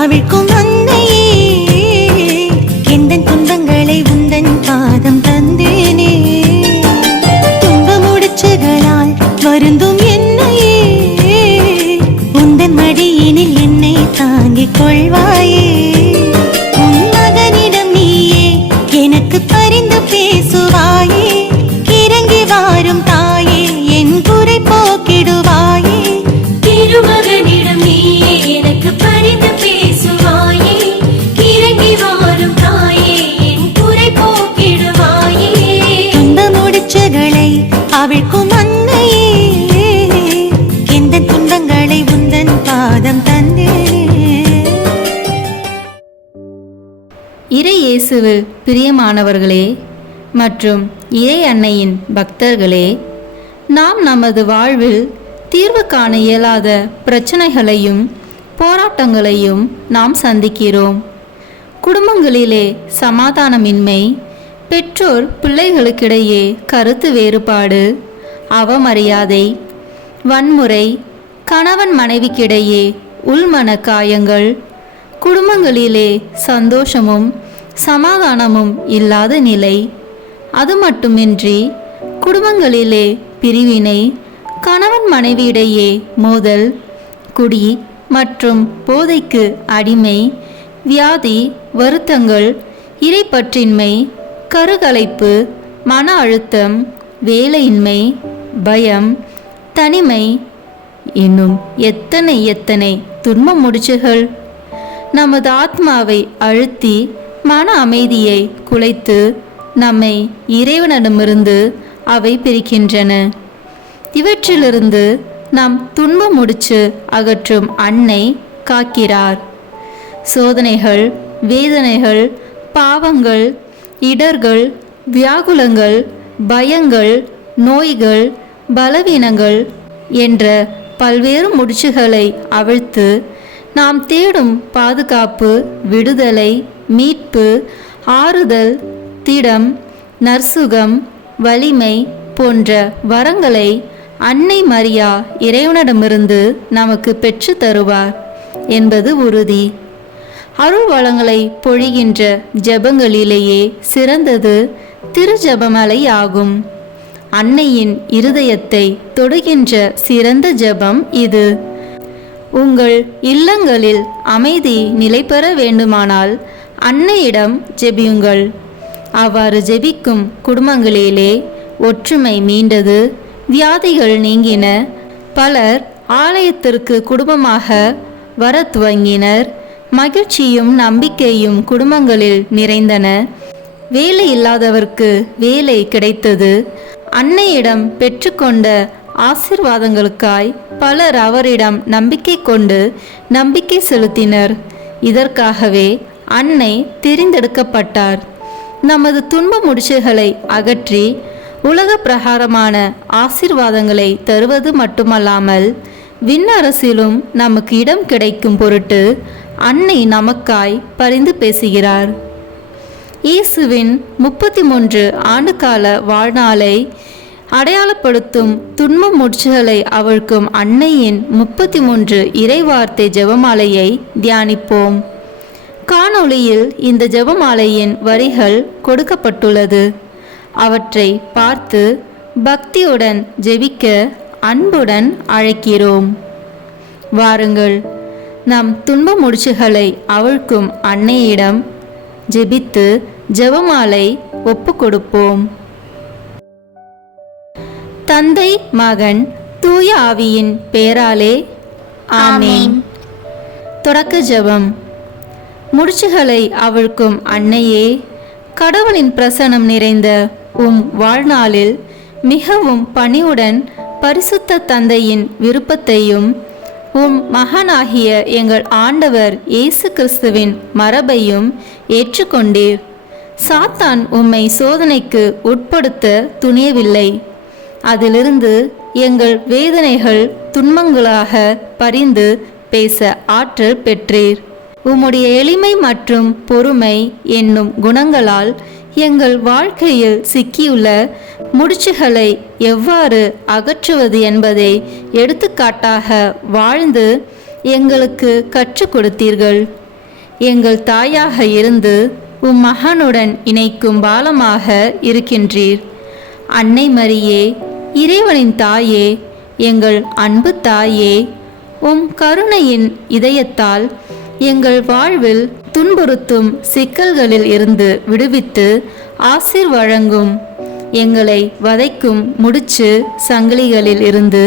அவிழ்க்கும் அன்னையே, எந்தன் துன்பங்களை உந்தன் பாதம் தந்தேனே. துன்ப முடிச்சுகளால் வருந்தும் என்னையே, உந்தன் மடியினில் என்னை தாங்கிக் கொள்வாயே. உன் மகனிடம் நீயே எனக்கு பரிந்து பேசுவாயே, இறங்கி வாரும் தாயே என் குறை போக்கிடுவாயே. திருமகனிடம் நீயே எனக்கு பரிந்து பேசுவாயே, இறங்கி வாரும் தாயே என் குறை போக்கிடுவாயே. துன்ப முடிச்சுகளை அவிழ்க்கும் அன்னையே, எந்த துன்பங்களை உந்தன் பாதம் தந்தேனே. இறை இயேசுவில் பிரியமானவர்களே மற்றும் இறை அன்னையின் பக்தர்களே, நாம் நமது வாழ்வில் தீர்வு காண இயலாத பிரச்சனைகளையும் போராட்டங்களையும் நாம் சந்திக்கிறோம். குடும்பங்களிலே சமாதானமின்மை, பெற்றோர் பிள்ளைகளுக்கிடையே கருத்து வேறுபாடு, அவமரியாதை, வன்முறை, கணவன் மனைவிக்கிடையே உள்மன காயங்கள், குடும்பங்களிலே சந்தோஷமும் சமாதானமும் இல்லாத நிலை. அது மட்டுமின்றி குடும்பங்களிலே பிரிவினை, கணவன் மனைவியிடையே மோதல், குடி மற்றும் போதைக்கு அடிமை, வியாதி, வருத்தங்கள், இறைப்பற்றின்மை, கருகலைப்பு, மன அழுத்தம், வேலையின்மை, பயம், தனிமை, இன்னும் எத்தனை எத்தனை துன்ப முடிச்சுகள் நமது ஆத்மாவை அழுத்தி மன அமைதியை குலைத்து நம்மை இறைவனிடமிருந்து அவை பிரிக்கின்றன. இவற்றிலிருந்து நாம் துன்ப முடிச்சு அகற்றும் அன்னை காக்கிறார். சோதனைகள், வேதனைகள், பாவங்கள், இடர்கள், வியாகுலங்கள், பயங்கள், நோய்கள், பலவீனங்கள் என்ற பல்வேறு முடிச்சுகளை அவிழ்த்து நாம் தேடும் பாதுகாப்பு, விடுதலை, மீட்பு, ஆறுதல், திடம், நற்சுகம், வலிமை போன்ற வரங்களை அன்னை மரியா இறைவனிடமிருந்து நமக்கு பெற்று தருவார் என்பது உறுதி. அருள் வளங்களை பொழிகின்ற ஜெபங்களிலேயே சிறந்தது திருஜெபமாலை ஆகும். அன்னையின் இருதயத்தை தொடுகின்ற சிறந்த ஜெபம் இது. உங்கள் இல்லங்களில் அமைதி நிலை பெற வேண்டுமானால் அன்னையிடம் ஜெபியுங்கள். அவ்வாறு ஜெபிக்கும் குடும்பங்களிலே ஒற்றுமை மீண்டது, வியாதிகள் நீங்கின, பலர் ஆலயத்திற்கு குடும்பமாக வர துவங்கினர், மகிழ்ச்சியும் நம்பிக்கையும் குடும்பங்களில் நிறைந்தன, வேலை இல்லாதவர்க்கு வேலை கிடைத்தது. அன்னையிடம் பெற்றுக்கொண்ட ஆசீர்வாதங்களுக்காய் பலர் அவரிடம் நம்பிக்கை கொண்டு நம்பிக்கை செலுத்தினர். இதற்காகவே அன்னை தெரிந்தெடுக்கப்பட்டார். நமது துன்ப முடிச்சுகளை அகற்றி உலக பிரகாரமான ஆசீர்வாதங்களை தருவது மட்டுமல்லாமல் விண்ணரசிலும் நமக்கு இடம் கிடைக்கும் பொருட்டு அன்னை நமக்காய் பரிந்து பேசுகிறார். இயேசுவின் 33 ஆண்டுகால வாழ்நாளை அடையாளப்படுத்தும் துன்ப முடிச்சுகளை அவிழ்க்கும் அன்னையின் 33 இறைவார்த்தை ஜெபமாலையை தியானிப்போம். காணொளியில் இந்த ஜெபமாலையின் வரிகள் கொடுக்கப்பட்டுள்ளது. அவற்றை பார்த்து பக்தியுடன் ஜெபிக்க அன்புடன் அழைக்கிறோம். வாருங்கள், நம் துன்ப முடிச்சுகளை அவிழ்க்கும் அன்னையிடம் ஜெபித்து ஜெபமாலை ஒப்பு கொடுப்போம். தந்தை, மகன், தூய ஆவியின் பெயராலே ஆமென். தொடக்க ஜெபம். முடிச்சுகளை அவிழ்க்கும் அன்னையே, கடவுளின் பிரசன்னம் நிறைந்த உம் வாழ்நாளில் மிகவும் பணிவுடன் பரிசுத்த தந்தையின் விருப்பத்தையும் உம் மகனாகிய எங்கள் ஆண்டவர் இயேசு கிறிஸ்துவின் மரபையும் ஏற்றுக்கொண்டீர். சாத்தான் உம்மை சோதனைக்கு உட்படுத்த துணியவில்லை. அதிலிருந்து எங்கள் வேதனைகள் துன்பங்களாக பரிந்து பேச ஆற்றல் பெற்றீர். உம்முடைய எளிமை மற்றும் பொறுமை என்னும் குணங்களால் எங்கள் வாழ்க்கையில் சிக்கியுள்ள முடிச்சுகளை எவ்வாறு அகற்றுவது என்பதை எடுத்துக்காட்டாக வாழ்ந்து எங்களுக்கு கற்றுக் கொடுத்தீர்கள். எங்கள் தாயாக இருந்து உம் மகனுடன் இணைக்கும் பாலமாக இருக்கின்றீர். அன்னை மரியே, இறைவனின் தாயே, எங்கள் அன்பு தாயே, உம் கருணையின் இதயத்தால் எங்கள் வாழ்வில் துன்புறுத்தும் சிக்கல்களில் இருந்து விடுவித்து ஆசீர் வழங்கும். எங்களை வதைக்கும் முடிச்சு சங்கிலிகளில் இருந்து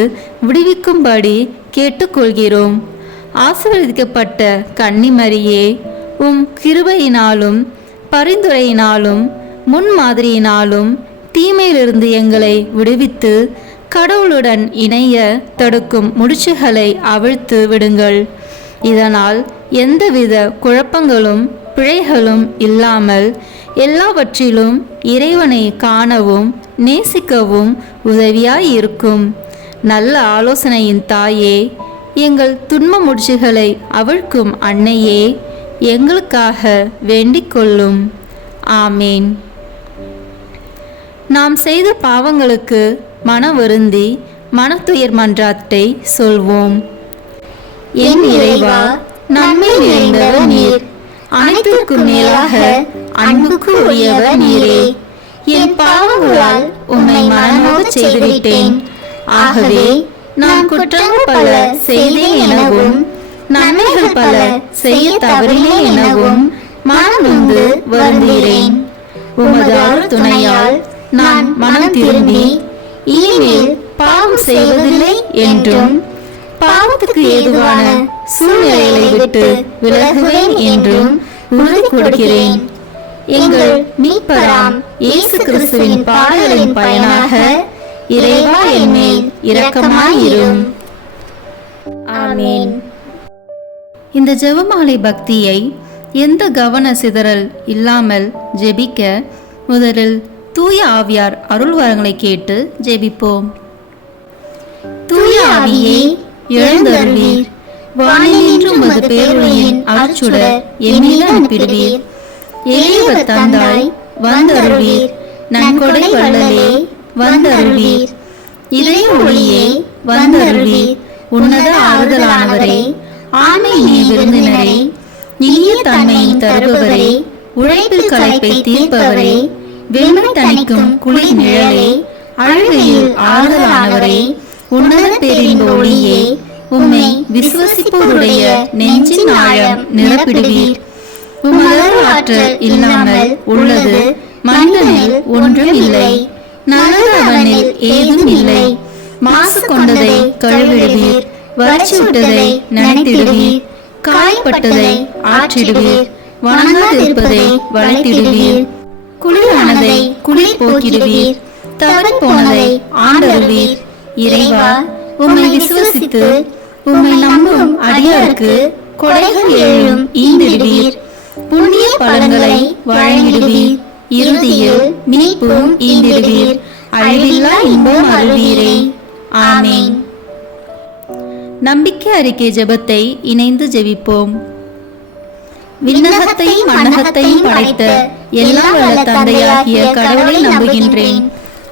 விடுவிக்கும்படி கேட்டுக்கொள்கிறோம். ஆசீர்வதிக்கப்பட்ட கன்னிமரியே, உம் கிருபையினாலும் பரிந்துரையினாலும் முன்மாதிரியினாலும் தீமையிலிருந்து எங்களை விடுவித்து கடவுளுடன் இணைய தடுக்கும் முடிச்சுகளை அவிழ்த்து விடுங்கள். இதனால் எந்தவித குழப்பங்களும் பிழைகளும் இல்லாமல் எல்லாவற்றிலும் இறைவனை காணவும் நேசிக்கவும் உதவியாயிருக்கும். நல்ல ஆலோசனையின் தாயே, எங்கள் துன்ப முடிச்சுகளை அவிழ்க்கும் அன்னையே, எங்களுக்காக வேண்டிக் கொள்ளும். ஆமேன். நாம் செய்த பாவங்களுக்கு மன வருந்தி மனத்துயர் மன்றாட்டை சொல்வோம். என் இறைவா, நன்மை நிறைந்தவர் நீர், அனைத்திற்கும் மேலாக அன்புக்கு உரியவர் நீரே. என் பாவங்களால் உம்மை மனநோகச் செய்துவிட்டேன். ஆகவே நான் குற்றங்கள் பல செய்தேன் எனவும் நன்மைகள் பல செய்ய தவறினேன் எனவும் மனநொந்து வருந்துகிறேன். உமது அருள் துணையால் நான் மனம் திரும்பி இனிமேல் பாவம் செய்வதில்லை என்றும் பாவத்துக்கு ஏதுவான சூழ்நிலைகளை விட்டு விலகுவேன் என்றும் உறுதி கொடுக்கிறேன். எங்கள் மீட்பராம் இயேசு கிறிஸ்துவின் பாடுகளின் பயனாக இறைவா என் மேல் இரக்கமாயிரும். ஆமேன். இந்த ஜெபமாலை பக்தியை எந்த கவன சிதறல் இல்லாமல் ஜெபிக்க முதலில் தூய ஆவியார் அருள் வரங்களை கேட்டு ஜெபிப்போம். தூய ஆவியே, எழுந்தருளீர். வானினின்று உமது பேரொளியின் அருட்சுடர் எம்மீது அனுப்பிடுவீர். எளியவர் தந்தாய் வந்தருளீர். நன்கொடை வள்ளலே வந்தருளீர். இதய ஒளியே வந்தருளீர். உன்னத ஆறுதலானவரே, ஆண்மை நீ விருந்தினரே, இனிய தன்மையின் தருபவரே, உழைப்பில் களைப்பை தீர்ப்பவரே, வெண்மை தணிக்கும் குளிர் நிழலே, அழுகையில் ஆறுதலானவரே, உன்னத பேரின்ப ஒளியே, உம்மை விசுவசிப்போருடைய நெஞ்சின் ஆழம் நிரப்பிடுவீர். உமது ஆற்றல் இல்லாமல் உள்ளது மனிதனில் ஒன்றும் இல்லை. நல்லது அவனில் ஏதும் இல்லை. மாசு கொண்டதை கழுவிடுவீர். வறட்சி விட்டதை நனைத்திடுவீர். காயப்பட்டதை ஆற்றிடுவீர். வணங்காதிருப்பதை வளைத்திடுவீர். குளிரானதை குளிர் போக்கிடுவீர். தவறி போனதை ஆண்டருவீர். இறைவா, உம்மை விசுவசித்து உம்மை நம்பும் அடியாருக்கு கொடைகள் ஏழும் ஈந்திடுவீர். புண்ணிய பலன்களை வழங்கிடுவீர். இறுதியில் மீட்பும் ஈந்திடுவீர். அழிவில்லா இன்பம் அருள்வீரே. ஆமேன். நம்பிக்கை அறிக்கை ஜெபத்தை இணைந்து ஜெபிப்போம். விண்ணகத்தையும் மண்ணகத்தையும் படைத்த எல்லாம் வல்ல தந்தையாகிய கடவுளை நம்புகின்றேன்.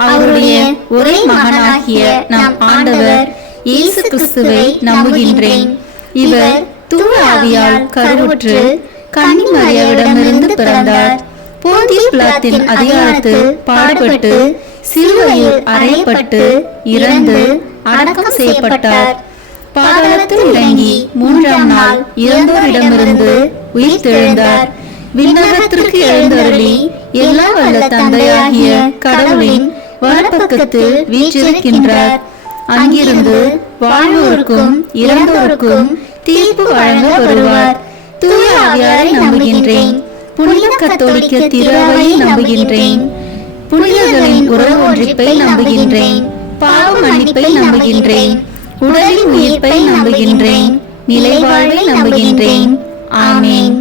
அவருடைய ஒரே மகனாகிய நம் ஆண்டவர் இயேசு கிறிஸ்துவை நம்புகின்றேன். இவர் தூய ஆவியால் கருவுற்று கன்னி மரியாவிடமிருந்து பிறந்தார். போந்திய பிலாத்தின் அதிகாரத்தில் பாடுபட்டு சிலுவையில் அறையப்பட்டு இறந்து அடக்கம் செய்யப்பட்டார். பாதாளத்தில் இறங்கி மூன்றாம் நாள் இறந்தோரிடமிருந்து உயிர் தெழுந்தார். விண்ணகத்திற்கு எழுந்தருளி எல்லாம் வல்ல தந்தையாகிய கடவுளின் வலப்பக்கத்தில் வீற்றிருக்கின்றார். அங்கிருந்து வாழ்வோருக்கும் இறந்தோருக்கும் தீர்ப்பு வழங்க வருவார். தூய ஆவியாரை நம்புகின்றேன். புனித கத்தோலிக்க திருவையை நம்புகின்றேன். புனிதர்களின் உறவு ஒன்றிப்பை நம்புகின்றேன். பாவ மன்னிப்பை நம்புகின்றேன். உடலின் உயிர்ப்பை நம்புகின்றேன். நிலைவாழ்வை நம்புகின்றேன். ஆமேன்.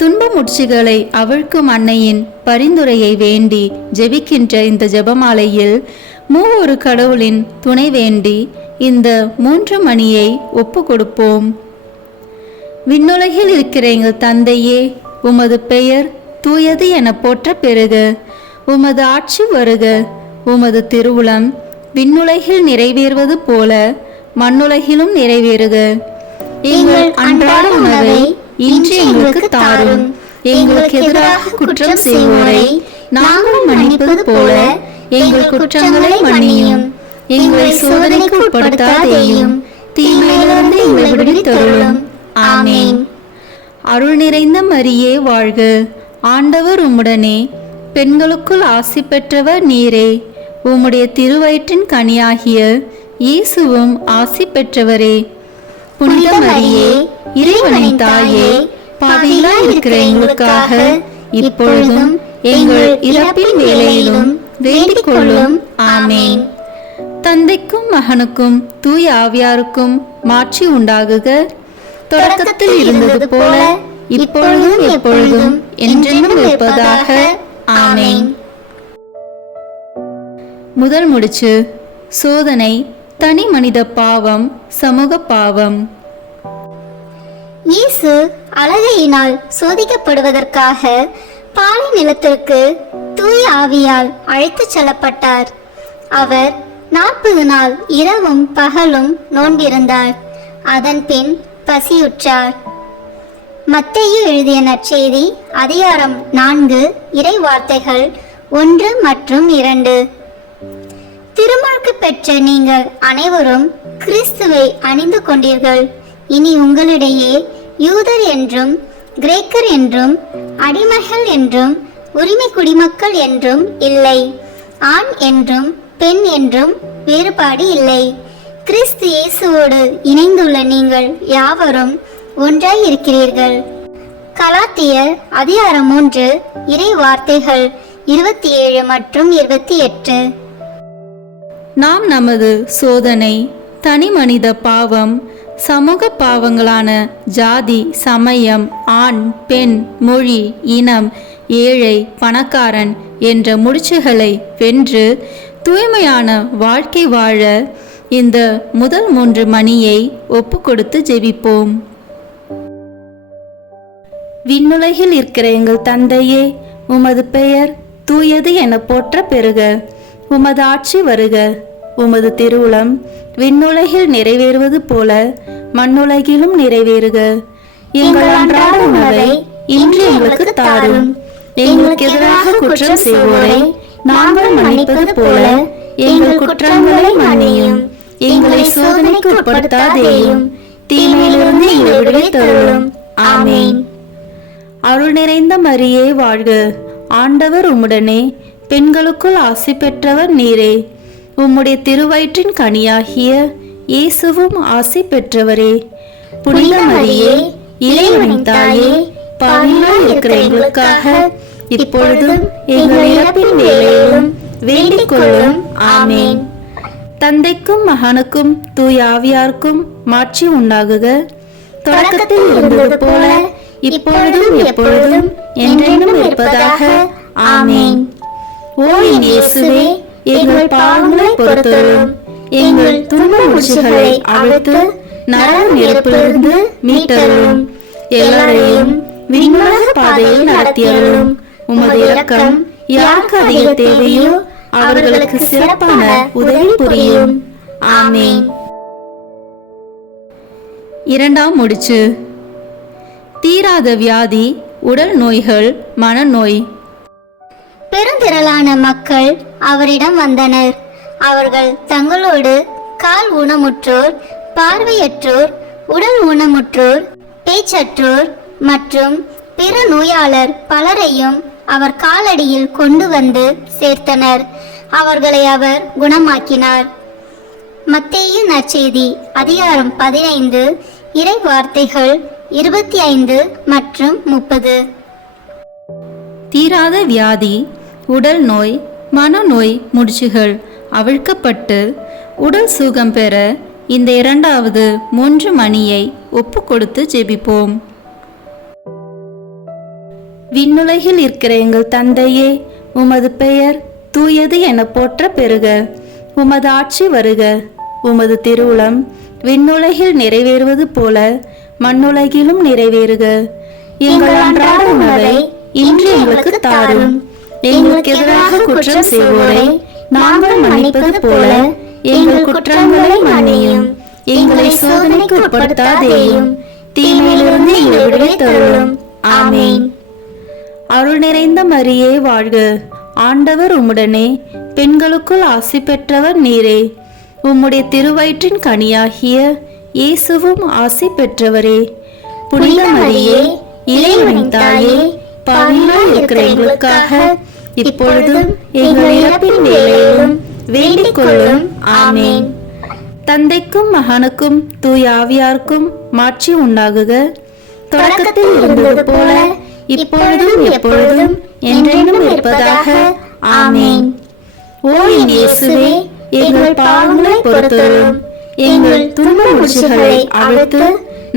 துன்ப முட்சிகளை அவிழ்க்கும் அன்னையின் பரிந்துரையை வேண்டி ஜெபிக்கின்ற இந்த ஜெபமாலையில் மூவொரு கடவுளின் துணை வேண்டி இந்த 3 மணியை ஒப்பு கொடுப்போம். விண்ணுலகில் இருக்கிற எங்கள் தந்தையே, உமது பெயர் தூயது என போற்ற பெறுக. உமது ஆட்சி வருக. உமது திருவுளம் விண்ணுலகில் நிறைவேறுவது போல மண்ணுலகிலும் நிறைவேறுக. எங்கள் அன்றாட உணவை இன்று எங்களுக்கு தாரும். எங்களுக்கு எதிராக குற்றம் செய்வோரை நாங்கள் மன்னிப்பது போல எங்கள் குற்றங்களை மன்னியும். எங்களை சோதனைக்கு உட்படுத்தாதேயும், தீமையிலிருந்து எங்களை விடுவித்தருளும். ஆமென். அருள் நிறைந்த மரியே வாழ்க, ஆண்டவர் உம்முடனே, பெண்களுக்குள் ஆசி பெற்றவர் நீரே. உம்முடைய திருவயிற்றின் கனியாகிய இயேசுவும் ஆசி பெற்றவரே. புனித மரியே, இறைவனின் தாயே, பாவிகளாய் இருக்கிற எங்களுக்காக இப்பொழுதும் எங்கள் இறப்பின் வேளையிலும் வேண்டிக் கொள்ளும். ஆமென். தந்தைக்கும் மகனுக்கும் தூய ஆவியாருக்கும் மாட்சி உண்டாகுக, தொடக்கத்தில் இருந்தது போல இப்பொழுதும் எப்பொழுதும் என்றென்றும் இருப்பதாக. ஆமென். முதல் முடிச்சு. சோதனை, தனி மனித பாவம், சமூக பாவம். இயேசு அழகையினால் சோதிக்கப்படுவதற்காக பாலை நிலத்திற்கு தூய ஆவியால் அழைத்துச் செல்லப்பட்டார். அவர் 40 நாள் இரவும் பகலும் நோன்பிருந்தார். அதன் பின் பசியுற்றார். மத்தேயு எழுதிய நற்செய்தி அதிகாரம் 4 இறை வார்த்தைகள் 1 மற்றும் 2. திருமுழுக்கு பெற்ற நீங்கள் அனைவரும் கிறிஸ்துவை அணிந்து கொண்டீர்கள். இனி உங்களிடையே யூதர் என்றும் கிரேக்கர் என்றும் அடிமைகள் என்றும் உரிமை குடிமக்கள் என்றும் இல்லை, ஆண் என்றும் பெண் என்றும் வேறுபாடு இல்லை. கிறிஸ்து இயேசுவோடு இணைந்துள்ள நீங்கள் யாவரும் ஒன்றாய் இருக்கிறீர்கள். கலாத்தியர் அதிகாரம் 3 இறை வார்த்தைகள் 27 மற்றும் 28. நாம் நமது சோதனை, தனி மனித பாவம், சமூக பாவங்களான ஜாதி, சமயம், ஆண் பெண், மொழி, இனம், ஏழை பணக்காரன் என்ற முடிச்சுகளை வென்று தூய்மையான வாழ்க்கை வாழ இந்த முதல் 3 மணியை ஒப்பு கொடுத்து ஜெபிப்போம். விண்ணுலகில் இருக்கிற எங்கள் தந்தையே, உமது பெயர் தூயது என போற்ற பெறுக. உமது ஆட்சி வருக. உமது திருவுளம் விண்ணுலகில் நிறைவேறுவது போல மண்ணுலகிலும் நிறைவேறுக. எங்கள் அன்றாட உணவை இன்று எங்களுக்கு தாரும். எங்களுக்கு எதிராக குற்றம் செய்வோரை நாங்கள் மன்னிப்பது போல எங்கள் குற்றங்களை மன்னியும். எங்களை சோதனைக்கு உட்படுத்தாதேயும், தீமையிலிருந்து எங்களை விடுவித்தருளும். ஆமென். அருள் நிறைந்த மரியே வாழ்க, ஆண்டவர் உம்முடனே, பெண்களுக்குள் ஆசி பெற்றவர் நீரே. உம்முடைய திருவயிற்றின் கனியாகிய இயேசுவும் ஆசி பெற்றவரே. புனித மரியே, இறைவனின் தாயே, பாவிகளாய் இருக்கிற எங்களுக்காக இப்பொழுதும் எங்கள் இறப்பின் வேளையிலும் வேண்டிக் கொள்ளும். ஆமென். தந்தைக்கும் மகனுக்கும் தூய ஆவியாருக்கும் மாட்சி உண்டாகுக, தொடக்கத்தில் இருந்தது போல இப்பொழுதும் எப்பொழுதும் என்றென்றும் இருப்பதாக. ஆமென். ஓ என் இயேசுவே, எங்கள் பாவங்களை பொறுத்தருளும். எங்கள் துன்ப முடிச்சுகளை அவிழ்த்து நரக நெருப்பிலிருந்து மீட்டருளும். எல்லாரையும் விண்ணுலக பாதையில் நடத்தியருளும். உமது இரக்கம் யாருக்கு அதிக தேவையோ அவர்களுக்கு சிறப்பான உதவி புரியும். ஆமென். இரண்டாம் முடிச்சு. தீராத வியாதி, உடல் நோய்கள், மனநோய். பெருந்திரளான மக்கள் அவரிடம் வந்தனர். அவர்கள் தங்களோடு கால் ஊனமுற்றோர், பார்வையற்றோர், உடல் ஊனமுற்றோர், பேச்சற்றோர் மற்றும் பிற நோயாளர் பலரையும் அவர் காலடியில் கொண்டு வந்து சேர்த்தனர். அவர்களை அவர் குணமாக்கினார். மத்தேயு நற்செய்தி அதிகாரம் 15 இறை வார்த்தைகள் 25 மற்றும் 30. தீராத வியாதி, உடல் நோய், மனநோய் முடிச்சுகள் அவிழ்க்கப்பட்டு உடல் சுகம் பெற இந்த இரண்டாவது 3 மணியை ஒப்பு கொடுத்து ஜெபிப்போம். விண்ணுலகில் இருக்கிற எங்கள் தந்தையே, உமது பெயர் தூயது என போற்ற பெறுக. உமது ஆட்சி வருக. உமது திருவுளம் விண்ணுலகில் நிறைவேறுவது போல மண்ணுலகிலும் நிறைவேறுக. எங்கள் அன்றாட உணவை இன்று எங்களுக்கு தாரும். எங்களுக்கு எதிராக குற்றம் செய்வோரை நாங்கள் மன்னிப்பது போல எங்கள் குற்றங்களை மன்னியும். எங்களை சோதனைக்கு உட்படுத்தாதேயும், தீமையிலிருந்து எங்களை விடுவித்தருளும். ஆமென். அருள் நிறைந்த மரியே வாழ்க, ஆண்டவர் உம்முடனே, பெண்களுக்குள் ஆசி பெற்றவர் நீரே. உம்முடைய திருவயிற்றின் கனியாகிய இயேசுவும் ஆசி பெற்றவரே. புனித மரியே, இறைவனின் தாயே, பாவிகளாய் இருக்கிற எங்களுக்காக இப்பொழுதும் எங்கள் இறப்பின் வேளையிலும் வேண்டிக் கொள்ளும். ஆமென். தந்தைக்கும் மகனுக்கும் தூய ஆவியாருக்கும் மாட்சி உண்டாகுக. தொடக்கத்தில் இருந்தது போல இப்பொழுதும் எப்பொழுதும் என்றென்றும் இருப்பதாக. ஆமென். ஓ என் இயேசுவே, எங்கள் பாவங்களை பொறுத்தருளும். எங்கள் துன்ப முடிச்சுகளை அவிழ்த்து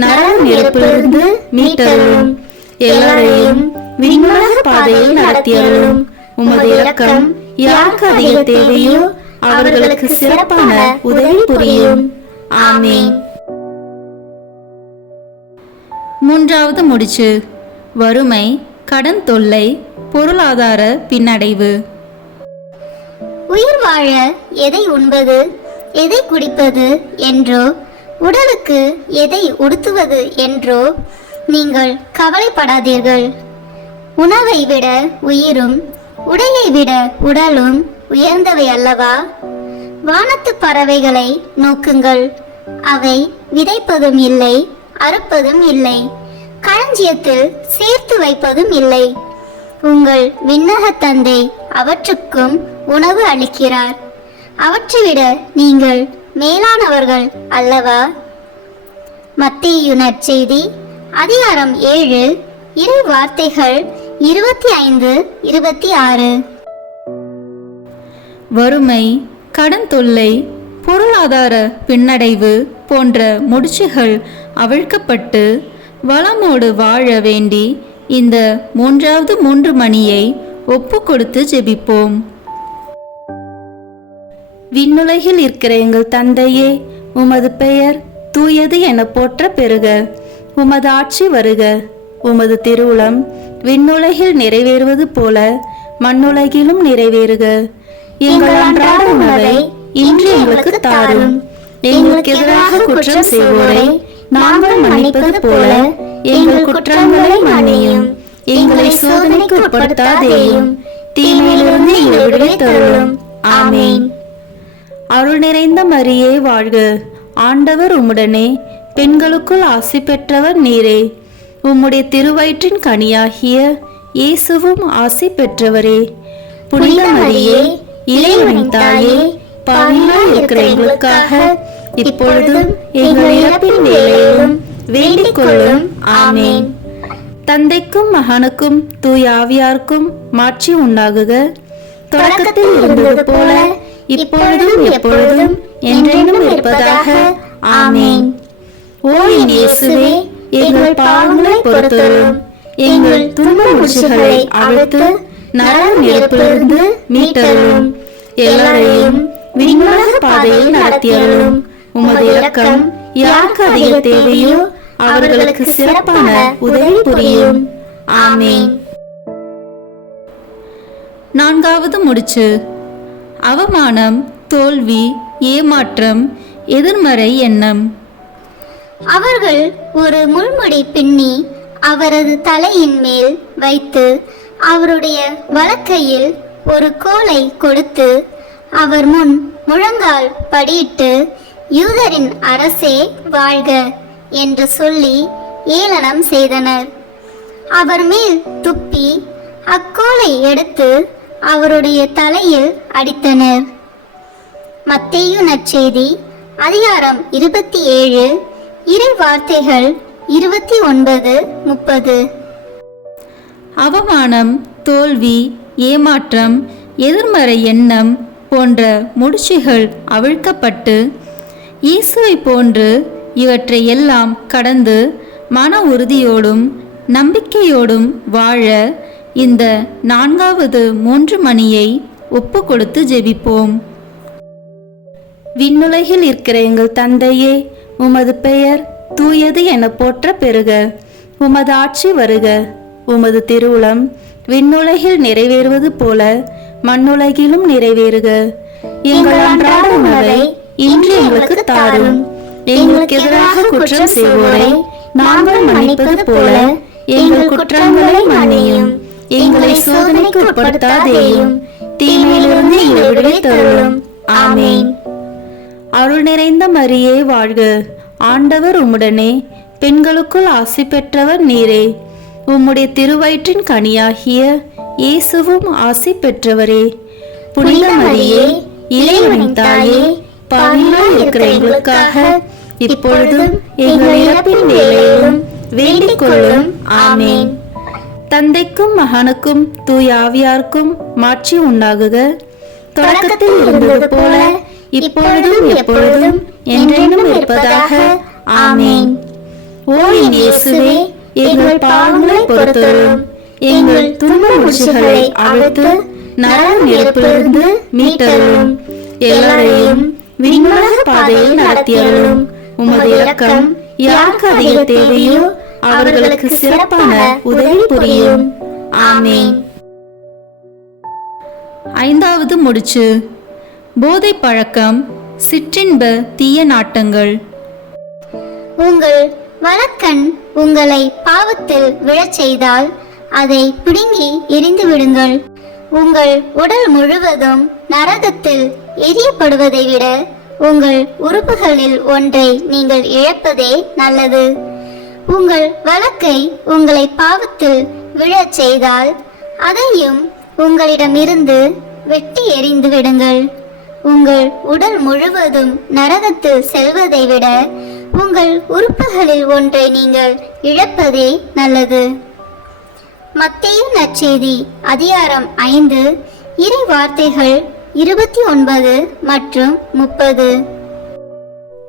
நரக நெருப்பிலிருந்து மீட்டருளும். எல்லாரையும் விண்ணுலக பாதையில் நடத்தியருளும். உமது இரக்கம் யாருக்கு அதிக தேவையோ அவர்களுக்கு சிறப்பான உதவி புரியும். ஆமென். மூன்றாவது முடிச்சு, வறுமை, கடன் தொல்லை, பொருளாதார பின்னடைவு. உயிர் வாழ எதை உண்பது, எதை குடிப்பது என்றோ, உடலுக்கு எதை உடுத்துவது என்றோ நீங்கள் கவலைப்படாதீர்கள். உணவை விட உயிரும், உடையை விட உடலும் உயர்ந்தவை அல்லவா? வானத்து பறவைகளை நோக்குங்கள். அவை விதைப்பதும் இல்லை, அறுப்பதும் இல்லை, களஞ்சியத்தில் சேர்த்து வைப்பதும் இல்லை. உங்கள் விண்ணக தந்தை அவற்றுக்கும் உணவு அளிக்கிறார். அவற்றை விட நீங்கள் மேலானவர்கள் அல்லவா? மத்தேயு நற்செய்தி அதிகாரம் 7 இறை வார்த்தைகள் 25-26. வறுமை, கடன் தொல்லை, பொருளாதார பின்னடைவு போன்ற முடிச்சுகள் அவிழ்க்கப்பட்டு வளமோடு வாழ வேண்டி இந்த மூன்றாவது 3 மணியை ஒப்பு கொடுத்து ஜெபிப்போம். விண்ணுலகில் இருக்கிற எங்கள் தந்தையே, உமது பெயர் தூயது என போற்ற பெறுக. உமது ஆட்சி வருக. உமது திருவுளம் விண்ணுலகில் நிறைவேறுவது போல மண்ணுலகிலும் நிறைவேறுக. எங்கள் அன்றாட உணவை இன்று எங்களுக்கு தாரும். எங்களுக்கு எதிராக குற்றம் செய்வோரை நாங்கள் மன்னிப்பது போல எங்கள் குற்றங்களை மன்னியும். எங்களை சோதனைக்கு உட்படுத்தாதேயும், தீமையிலிருந்து எங்களை விடுவித்தருளும். ஆமென். அருள் நிறைந்த மரியே வாழ்க, ஆண்டவர் உம்முடனே, பெண்களுக்குள் ஆசி பெற்றவர் நீரே. உம்முடைய திருவயிற்றின் கனியாகிய இயேசுவும் ஆசி பெற்றவரே. புனித மரியே, இறைவனின் தாயே, பாவிகளாய் இருக்கிற எங்களுக்காக இப்பொழுதும் எங்கள் இறப்பின் வேளையிலும் வேண்டிக் கொள்ளும். ஆமென். தந்தைக்கும் மகனுக்கும் தூய ஆவியாருக்கும் மாட்சி உண்டாகுக. தொடக்கத்தில் இருந்தது போல இப்பொழுதும் எப்பொழுதும் என்றென்றும் இருப்பதாக. ஆமென். ஓ என் இயேசுவே, எங்கள் பாவங்களை பொறுத்தருளும். எங்கள் துன்ப முடிச்சுகளை அவிழ்த்து நரக நெருப்பிலிருந்து மீட்டருளும். எல்லாரையும் விண்ணுலக பாதையில் நடத்தியருளும். உமது இரக்கம் யாருக்கு அதிக தேவையோ அவர்களுக்கு சிறப்பான உதவி புரியும். ஆமென். நான்காவது முடிச்சு, அவமானம், தோல்வி, ஏமாற்றம், எதிர்மறை எண்ணம். அவர்கள் ஒரு முள்முடி பின்னி அவரது தலையின் மேல் வைத்து அவருடைய வலக்கையில் ஒரு கோலை கொடுத்து அவர் முன் முழங்கால் படியிட்டு, யூதரின் அரசே வாழ்க என்று சொல்லி ஏளனம் செய்தனர். அவர் மேல் துப்பி அக்கோலை எடுத்து அவருடைய தலையில் அடித்தனர். மத்தேயு நற்செய்தி அதிகாரம் 27 இறை வார்த்தைகள் 29-30. அவமானம், தோல்வி, ஏமாற்றம், எதிர்மறை எண்ணம் போன்ற முடிச்சுகள் அவிழ்க்கப்பட்டு இயேசுவை போன்று இவற்றை எல்லாம் கடந்து மன உறுதியோடும் நம்பிக்கையோடும் வாழ இந்த 4வது 3 மணியை ஒப்பு கொடுத்து ஜெபிப்போம். விண்ணுலகில் இருக்கிற எங்கள் தந்தையே, உமது பெயர் தூயது என போற்ற பெறுக. உமது ஆட்சி வருக. உமது திருவுளம் விண்ணுலகில் நிறைவேறுவது போல மண்ணுலகிலும் நிறைவேறுக. எங்கள் அன்றாட உணவை இன்று எங்களுக்கு தாரும். எங்களுக்கு எதிராக குற்றம் செய்வோரை நாங்கள் மன்னிப்பது போல எங்கள் குற்றங்களை மன்னியும். எங்களை சோதனைக்கு உட்படுத்தாதேயும், தீமையிலிருந்து எங்களை விடுவித்தருளும். ஆமென். அருள் நிறைந்த மரியே வாழ்க, ஆண்டவர் உம்முடனே, பெண்களுக்குள் ஆசி பெற்றவர் நீரே. உம்முடைய திருவயிற்றின் கனியாகிய இயேசுவும் ஆசி பெற்றவரே. புனித மரியே, இறைவனின் தாயே, பாவிகளாய் இருக்கிற எங்களுக்காக இப்பொழுதும் எங்கள் இறப்பின் வேளையிலும் வேண்டிக் கொள்ளும். ஆமென். தந்தைக்கும் மகனுக்கும் தூய ஆவியாருக்கும் மாட்சி உண்டாகுக. தொடக்கத்தில் இருந்தது போல இப்பொழுதும் எப்பொழுதும் என்றென்றும் இருப்பதாக. ஆமென். ஓ என் இயேசுவே, எங்கள் பாவங்களை பொறுத்தருளும். எங்கள் துன்ப முடிச்சுகளை அவிழ்த்து நரக நெருப்பிலிருந்து மீட்டருளும். எல்லாரையும் விண்ணுலக பாதையில் நடத்தியருளும். உமது இரக்கம் யாருக்கு அதிக தேவையோ அவர்களுக்கு சிறப்பான உதவி புரியும். ஆமென். ஐந்தாவது முடிச்சு. போதை பழக்கம், சிற்றின்ப தீய நாட்டங்கள். உங்கள் வலக்கண் உங்களை பாவத்தில் விழச் செய்தால் அதை பிடுங்கி எரிந்து விடுங்கள். உங்கள் உடல் முழுவதும் நரகத்தில் எரியப்படுவதை விட உங்கள் உறுப்புகளில் ஒன்றை நீங்கள் இழப்பதே நல்லது. உங்கள் வலக்கை உங்களை பாவத்தில் விழச் செய்தால் அதையும் உங்களிடமிருந்து வெட்டி எறிந்து விடுங்கள். உங்கள் உடல் முழுவதும் நரகத்தில் செல்வதை விட உங்கள் உறுப்புகளில் ஒன்றை நீங்கள் இழப்பதே நல்லது. மத்தேயு நற்செய்தி அதிகாரம் 5 இறை வார்த்தைகள் 29 மற்றும் 30.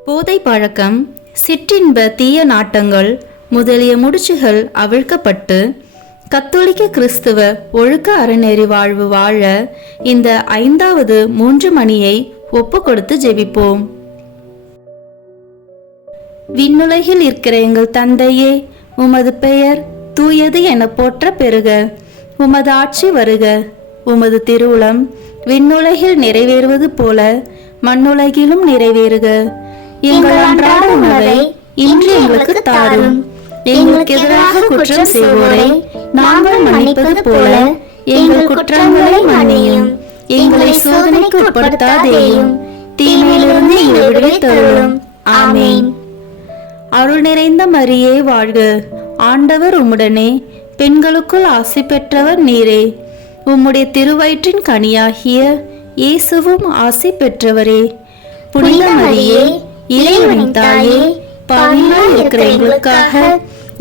போதை பழக்கம், சிற்றின்ப தீய நாட்டங்கள் முதலிய முடிச்சுகள் அவிழ்க்கப்பட்டு கத்தோலிக்க கிறிஸ்துவ ஒழுக்க அறநெறி வாழ்வு வாழ இந்த 5வது 3 மணியை ஒப்பு கொடுத்து ஜெபிப்போம். விண்ணுலகில் இருக்கிற எங்கள் தந்தையே, உமது பெயர் தூயது என போற்ற பெறுக. உமது ஆட்சி வருக. உமது திருவுளம் விண்ணுலகில் நிறைவேறுவது போல மண்ணுலகிலும் நிறைவேறுக. எங்கள் அன்றாட உணவை இன்று எங்களுக்கு தாரும். எங்களுக்கு எதிராக குற்றம் செய்வோரை நாங்கள் மன்னிப்பது போல எங்கள் குற்றங்களை மன்னியும். எங்களை சோதனைக்கு உட்படுத்தாதேயும், தீமையிலிருந்து எங்களை விடுவித்தருளும். ஆமென். அருள் நிறைந்த மரியே வாழ்க, ஆண்டவர் உம்முடனே, பெண்களுக்குள் ஆசி பெற்றவர் நீரே. உம்முடைய திருவயிற்றின் கனியாகிய இயேசுவும் ஆசி பெற்றவரே. புனித மரியே, இறைவனின் தாயே, பாவிகளாய் இருக்கிற எங்களுக்காக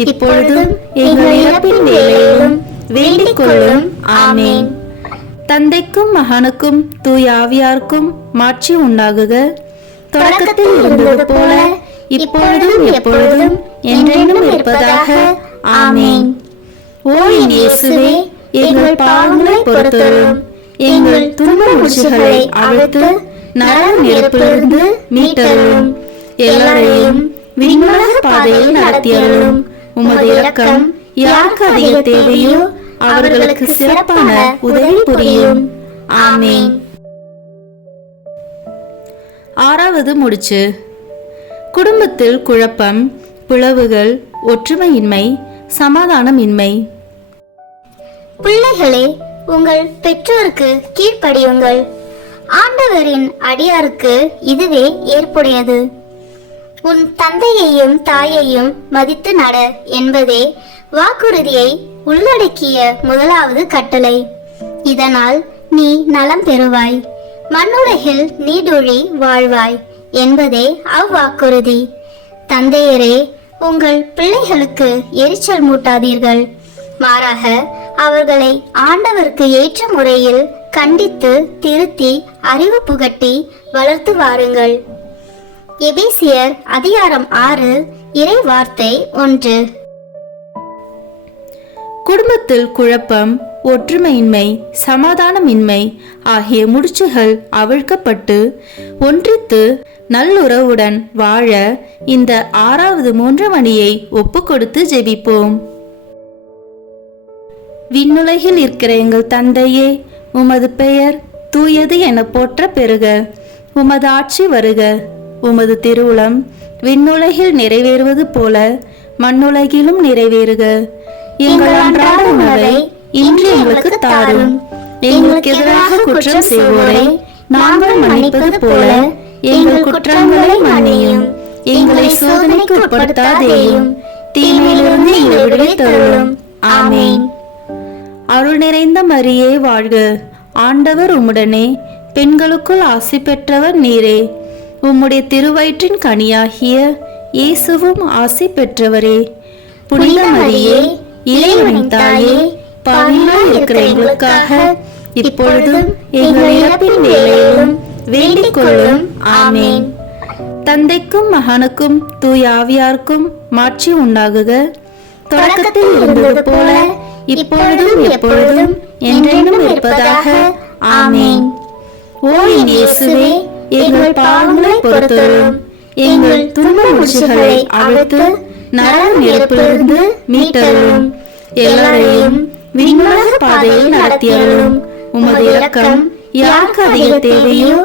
இப்பொழுதும் எங்கள் இறப்பின் வேளையிலும் வேண்டிக் கொள்ளும். ஆமென். தந்தைக்கும் மகனுக்கும் தூய ஆவியாருக்கும் மாட்சி உண்டாகுக. தொடக்கத்தில் இருந்தது போல இப்பொழுதும் எப்பொழுதும் என்றென்றும் இருப்பதாக. ஆமென். ஓ என் இயேசுவே, எங்கள் பாவங்களை பொறுத்தருளும். எங்கள் துன்ப முடிச்சுகளை அவிழ்த்து நரக நெருப்பிலிருந்து மீட்டருளும். எல்லாரையும் விண்ணுலக பாதையில் நடத்தியருளும். உமது இரக்கம் யாருக்கு அதிக தேவையோ அவர்களுக்கு சிறப்பான உதவி புரியும். ஆமென். 6வது முடிச்சு. குடும்பத்தில் குழப்பம், பிளவுகள், ஒற்றுமையின்மை, சமாதானமின்மை. பிள்ளைகளே, உங்கள் பெற்றோருக்கு கீழ்ப்படியுங்கள். ஆண்டவரின் அடியாருக்கு இதுவே ஏற்புடையது. உன் தந்தையையும் தாயையும் மதித்து நட என்பதே வாக்குறுதியை உள்ளடக்கிய முதலாவது கட்டளை. இதனால் நீ நலம் பெறுவாய், மண்ணுலகில் நீடூழி வாழ்வாய் என்பதே அவ்வாக்குறுதி. தந்தையரே, உங்கள் பிள்ளைகளுக்கு எரிச்சல் மூட்டாதீர்கள். மாறாக அவர்களை ஆண்டவருக்கு ஏற்ற முறையில் கண்டித்து திருத்தி அறிவு புகட்டி வளர்த்து வாருங்கள். எபேசியர் அதிகாரம் 6 இறை வார்த்தை 1. குடும்பத்தில் குழப்பம், ஒற்றுமையின்மை, சமாதானமின்மை ஆகிய முடிச்சுகள் அவிழ்க்கப்பட்டு ஒன்றித்து நல்லுறவுடன் வாழ இந்த 6வது 3 மணியை ஒப்பு கொடுத்து ஜெபிப்போம். விண்ணுலகில் இருக்கிற எங்கள் தந்தையே, உமது பெயர் தூயது என போற்ற பெறுக. உமது ஆட்சி வருக. உமது திருவுளம் விண்ணுலகில் நிறைவேறுவது போல மண்ணுலகிலும் நிறைவேறுக. எங்கள் அன்றாட உணவை இன்று எங்களுக்கு தாரும். எங்களுக்கு எதிராக குற்றம் செய்வோரை நாங்கள் மன்னிப்பது போல எங்கள் குற்றங்களை மன்னியும். எங்களை சோதனைக்கு உட்படுத்தாதேயும், தீமையிலிருந்து எங்களை விடுவித்தருளும். ஆமென். அருள் நிறைந்த மரியே வாழ்க, ஆண்டவர் உம்முடனே, பெண்களுக்குள் ஆசி பெற்றவர் நீரே. உம்முடைய திருவயிற்றின் கனியாகிய இயேசுவும் ஆசி பெற்றவரே. புனித மரியே, இறைவனின் தாயே, பாவிகளாய் இருக்கிற எங்களுக்காக இப்பொழுதும் எங்கள் இறப்பின் வேளையிலும் வேண்டிக் கொள்ளும். ஆமென். தந்தைக்கும் மகனுக்கும் தூய ஆவியாருக்கும் மாட்சி உண்டாகுக. தொடக்கத்தில் இருந்தது போல இப்பொழுதும் எப்பொழுதும் என்றென்றும் இருப்பதாக. ஆமென். ஓ என் இயேசுவே, எங்கள் பாவங்களை பொறுத்தருளும். எங்கள் துன்ப முடிச்சுகளை அவிழ்த்து நரக நெருப்பிலிருந்து மீட்டருளும். எல்லாரையும் விண்ணுலக பாதையில் நடத்தியருளும். உமது இரக்கம் யாருக்கு அதிக தேவையோ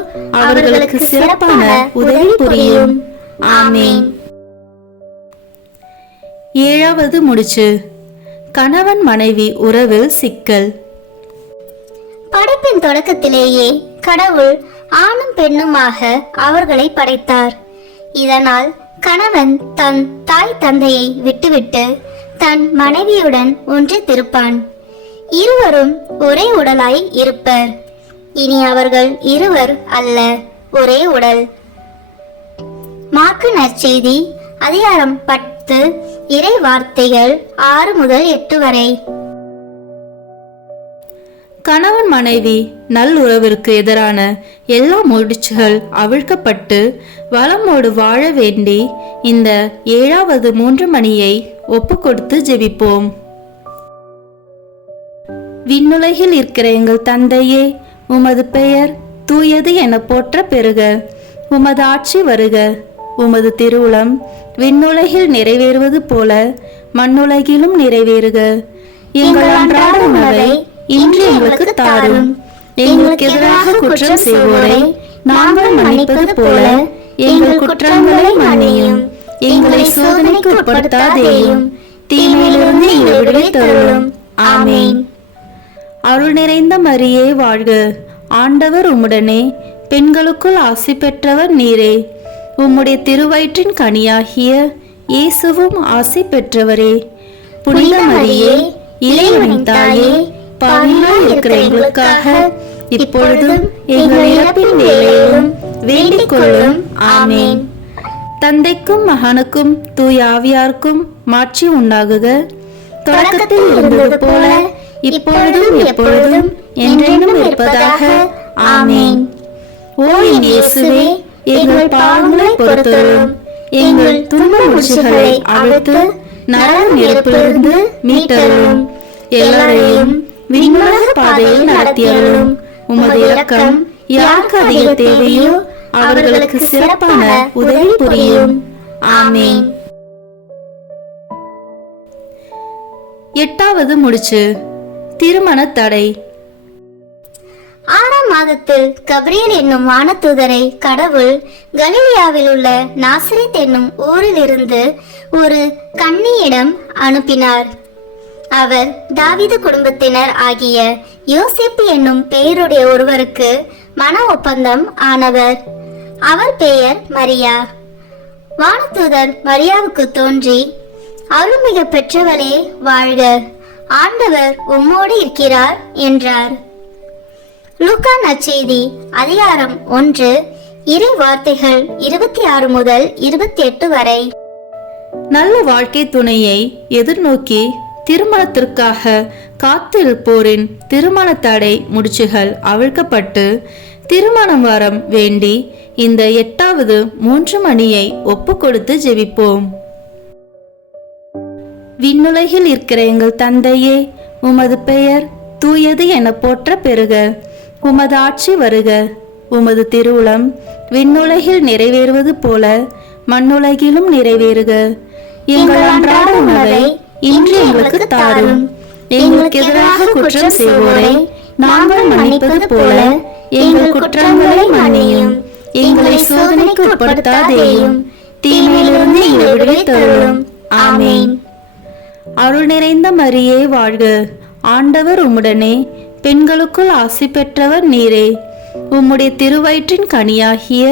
அவர்களுக்கு சிறப்பான உதவி புரியும். ஆமென். ஏழாவது முடிச்சு. கணவன் மனைவி உறவில் சிக்கல். படைப்பின் தொடக்கத்திலேயே கடவுள் ஆணும் பெண்ணுமாக அவர்களை படைத்தார். இதனால் கணவன் தன் தாய் தந்தையை விட்டுவிட்டு தன் மனைவியுடன் ஒன்றித்திருப்பான். இருவரும் ஒரே உடலாய் இருப்பர். இனி அவர்கள் இருவர் அல்ல, ஒரே உடல். மாற்கு நற்செய்தி அதிகாரம் 10 இறை வார்த்தைகள் 6 முதல் 8 வரை. கணவன் மனைவி நல்லுறவிற்கு எதிரான எல்லா முடிச்சுகள் அவிழ்க்கப்பட்டு வளமோடு வாழ வேண்டி இந்த 7வது 3 மணியை ஒப்பு கொடுத்து ஜெபிப்போம். விண்ணுலகில் இருக்கிற எங்கள் தந்தையே, உமது பெயர் தூயது என போற்ற பெறுக. உமது ஆட்சி வருக. உமது திருவுளம் விண்ணுலகில் நிறைவேறுவது போல மண்ணுலகிலும் நிறைவேறுக. எங்கள் அன்றாட உணவை இன்று எங்களுக்கு தாரும். எங்களுக்கு எதிராக குற்றம் செய்வோரை நாங்கள் மன்னிப்பது போல எங்கள் குற்றங்களை மன்னியும். எங்களை சோதனைக்கு உட்படுத்தாதேயும், தீமையிலிருந்து எங்களை விடுவித்தருளும். ஆமென். அருள் நிறைந்த மரியே வாழ்க, ஆண்டவர் உம்முடனே, பெண்களுக்குள் ஆசி பெற்றவர் நீரே. உம்முடைய திருவயிற்றின் கனியாகிய இயேசுவும் ஆசி பெற்றவரே. புனித மரியே, இறைவனின் தாயே, பாவிகளாய் இருக்கிற எங்களுக்காக இப்பொழுதும் எங்கள் இறப்பின் வேளையிலும் வேண்டிக் கொள்ளும். ஆமென். தந்தைக்கும் மகனுக்கும் தூய ஆவியாருக்கும் மாட்சி உண்டாகுக. தொடக்கத்தில் இருந்தது போல இப்பொழுதும் எப்பொழுதும் என்றென்றும் இருப்பதாக. ஆமென். ஓ என் இயேசுவே, எங்கள் பாவங்களை பொறுத்தருளும். எங்கள் துன்ப முடிச்சுகளை அவிழ்த்து நரக நெருப்பிலிருந்து மீட்டருளும். எல்லாரையும் விண்ணுலக பாதையில் நடத்தியருளும். உமது இரக்கம் யாருக்கு அதிக தேவையோ அவர்களுக்கு சிறப்பான உதவி புரியும். ஆமென். 8வது முடிச்சு. திருமண தடை. 6ஆம் மாதத்தில் கபிரியேல் என்னும் வானதூதரை கடவுள் கலிலியாவில் உள்ள நாசரேத் என்னும் ஊரில் இருந்து ஒரு கன்னியிடம் அனுப்பினார். அவர் தாவீது குடும்பத்தினர் ஆகிய யோசேப்பு என்னும் பெயருடைய ஒருவருக்கு மன ஒப்பந்தம் ஆனவர். அவர் பெயர் மரியா. வானதூதர் மரியாவுக்கு தோன்றி, அருள்மிக பெற்றவளே வாழ்க, ஆண்டவர் உம்மோடு இருக்கிறார் என்றார். லூக்கா நற்செய்தி அதிகாரம் 1 இறை வார்த்தைகள் 26 முதல் 28 வரை. நல்ல வாழ்க்கை துணையை எதிர்நோக்கி திருமணத்திற்காக காத்திருப்போரின் திருமண தடை முடிச்சுகள் அவிழ்க்கப்பட்டு திருமணம் வரம் வேண்டி இந்த 8வது 3 மணியை ஒப்பு கொடுத்து ஜெபிப்போம். விண்ணுலகில் இருக்கிற எங்கள் தந்தையே, உமது பெயர் தூயது என போற்ற பெறுக. உமது ஆட்சி வருக. உமது திருவுளம் விண்ணுலகில் நிறைவேறுவது போல மண்ணுலகிலும் நிறைவேறுக. எங்கள் அன்றாட உணவை இன்று எங்களுக்கு தாரும். எங்களுக்கு எதிராக குற்றம் செய்வோரை நாங்கள் மன்னிப்பது போல எங்கள் குற்றங்களை மன்னியும். எங்களை சோதனைக்கு உட்படுத்தாதேயும், தீமையிலிருந்து எங்களை விடுவித்தருளும். ஆமென். அருள் நிறைந்த மரியே வாழ்க, ஆண்டவர் உம்முடனே, பெண்களுக்குள் ஆசி பெற்றவர் நீரே. உம்முடைய திருவயிற்றின் கனியாகிய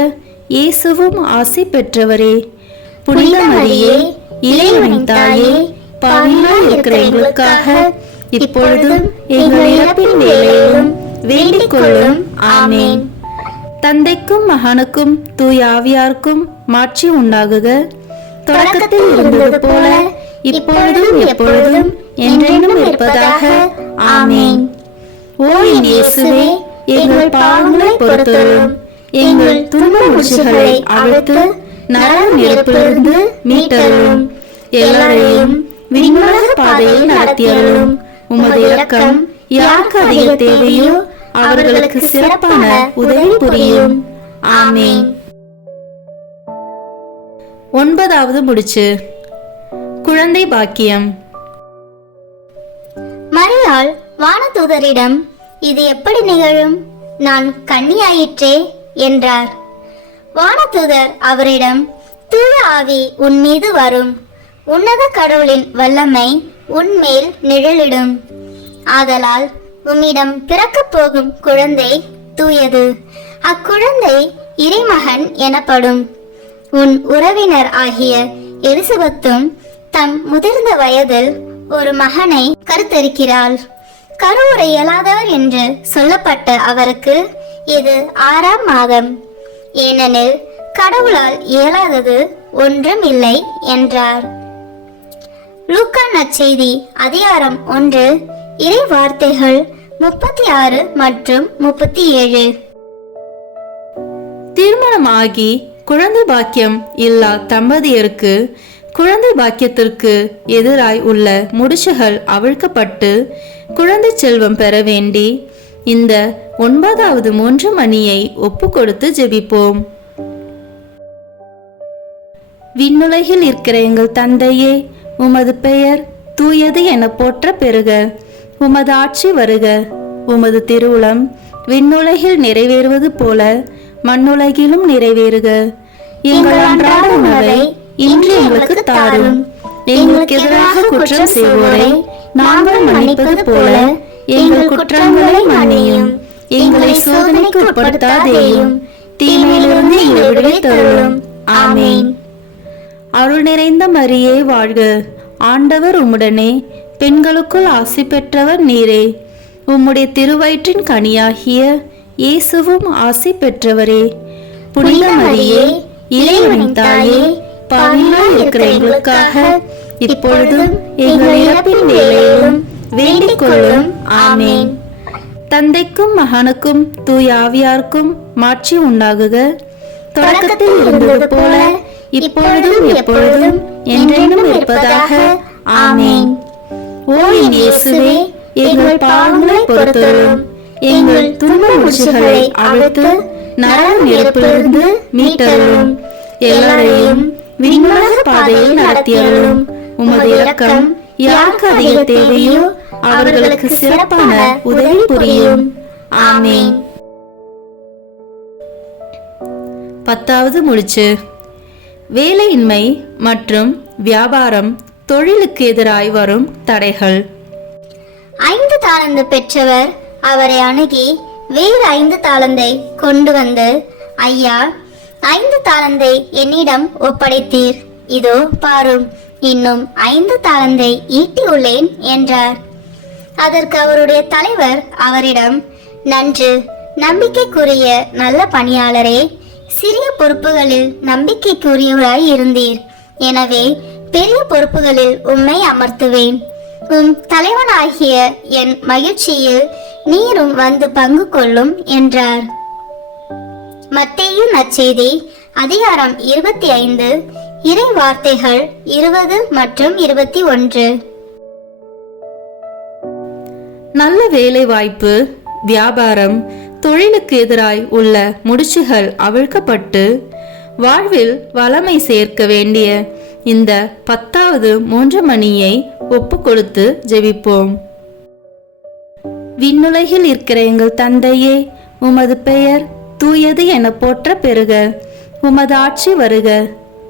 இயேசுவும் ஆசி பெற்றவரே. புனித மரியே, இறைவனின் தாயே, பாவிகளாய் இருக்கிற எங்களுக்காக இப்பொழுதும் எங்கள் இறப்பின் வேளையிலும் வேண்டிக் கொள்ளும். ஆமென். தந்தைக்கும் மகனுக்கும் தூய ஆவியாருக்கும் மாட்சி உண்டாகுக. தொடக்கத்தில் இருந்தது போல இப்பொழுதும் எப்பொழுதும் என்றென்றும் இருப்பதாக. ஆமென். ஓ என் இயேசுவே, எங்கள் பாவங்களை பொறுத்தருளும், எங்கள் துன்ப முடிச்சுகளை அவிழ்த்து நரக நெருப்பிலிருந்து மீட்டருளும், எல்லாரையும் விண்ணுலக பாதையில் நடத்தியருளும். உமது இரக்கம் யாருக்கு அதிக தேவையோ அவர்களுக்கு சிறப்பான உதவி புரியும். ஆமென். 9வது முடிச்சு, குழந்தை பாக்கியம். மரியாள் வானதூதரிடம், இது எப்படி நிகழும்? நான் கன்னியாயிற்றே என்றார். வானதூதர் அவரிடம், தூய ஆவி உன் மீது வரும், உன்னத கடவுளின் வல்லமை உன்மேல் நிழலிடும். ஆதலால் உம்மிடம் பிறக்கப் போகும் குழந்தை தூயது. அக்குழந்தை இறைமகன் எனப்படும். உன் உறவினர் ஆகிய எலிசபெத்தும் தம் முதிர்ந்த வயதில் ஒரு மகனை கருத்தரிக்கிறாள். கருவுற இயலாதவர் என்று சொல்லப்பட்ட அவருக்கு இது 6ஆம் மாதம். ஏனெனில் கடவுளால் இயலாதது ஒன்றும் இல்லை என்றார். லூக்கா நற்செய்தி அதிகாரம் 1 இறை வார்த்தைகள் 36 மற்றும் 37. திருமணமாகி குழந்தை பாக்கியம் இல்லா தம்பதியருக்கு குழந்தை பாக்கியத்திற்கு எதிராய் உள்ள முடிச்சுகள் அவிழ்க்கப்பட்டு குழந்தை செல்வம் பெற வேண்டி இந்த 9வது 3 மணியை ஒப்பு கொடுத்து ஜெபிப்போம். விண்ணுலகில் இருக்கிற எங்கள் தந்தையே, உமது பெயர் தூயது என போற்ற பெறுக. உமது ஆட்சி வருக. உமது திருவுளம் விண்ணுலகில் நிறைவேறுவது போல மண்ணுலகிலும் நிறைவேறுக. எங்கள் அன்றாட உணவை இன்று எங்களுக்கு தாரும். எங்களுக்கு எதிராக குற்றம் செய்வோரை நாங்கள் மன்னிப்பது போல எங்கள் குற்றங்களை மன்னியும். எங்களை சோதனைக்கு உட்படுத்தாதேயும், தீமையிலிருந்து எங்களை விடுவித்தருளும். ஆமென். அருள் நிறைந்த மரியே வாழ்க, ஆண்டவர் உம்முடனே, பெண்களுக்குள் ஆசி பெற்றவர் நீரே. உம்முடைய திருவயிற்றின் கனியாகிய இயேசுவும் ஆசி பெற்றவரே. புனித மரியே, இறைவனின் தாயே, பாவிகளாய் இருக்கிற எங்களுக்காக இப்பொழுதும் எங்கள் இறப்பின் வேளையிலும் வேண்டிக் கொள்ளும். ஆமென். தந்தைக்கும் மகனுக்கும் தூய ஆவியாருக்கும் மாட்சி உண்டாகுக. தொடக்கத்தில் இருந்தது போல இப்பொழுதும் எப்பொழுதும் என்றென்றும் இருப்பதாக. ஆமென். ஓ என் இயேசுவே, எங்கள் பாவங்களை பொறுத்தருளும், எங்கள் துன்ப முடிச்சுகளை அவிழ்த்து நரக நெருப்பிலிருந்து மீட்டருளும், எல்லாரையும் விண்ணுலக பாதையில் நடத்தியருளும். உமது இரக்கம் யாருக்கு அதிக தேவையோ அவர்களுக்கு சிறப்பான உதவி புரியும். ஆமென். 10வது முடிச்சு, வேலையின்மை மற்றும் வியாபாரம் தொழிலுக்கு எதிராய் வரும் தடைகள். 5 தாலந்து பெற்றவர் அவரை அணுகி வேறு 5 தாலந்தை கொண்டு வந்து, ஐயா, 5 தாலந்தை என்னிடம் ஒப்படைத்தீர், இதோ பாரும், இன்னும் 5 தாலந்தை ஈட்டியுள்ளேன் என்றார். அதற்கு அவருடைய தலைவர் அவரிடம், நன்று, நம்பிக்கைக்குரிய நல்ல பணியாளரே, சிறிய பொறுப்புகளில் நம்பிக்கைக்குரியவராய் இருந்தீர், எனவே பெரிய பொறுப்புகளில் உம்மை அமர்த்துவேன். உம் தலைவனாகிய என் மகிழ்ச்சியில் நீரும் வந்து பங்கு கொள்ளும் என்றார். மத்தேயு நற்செய்தி அதிகாரம் 25 இறை வார்த்தைகள் 20 மற்றும் 21. நல்ல வேலை வாய்ப்பு, வியாபாரம், தொழிலுக்கு எதிராய் உள்ள முடிச்சுகள் அவிழ்க்கப்பட்டு வாழ்வில் வளமை சேர்க்க வேண்டிய இந்த 10வது 3 மணியை ஒப்பு கொடுத்து ஜெபிப்போம். விண்ணுலகில் இருக்கிற எங்கள் தந்தையே, உமது பெயர் தூயது என போற்ற பெறுக. உமது ஆட்சி வருக.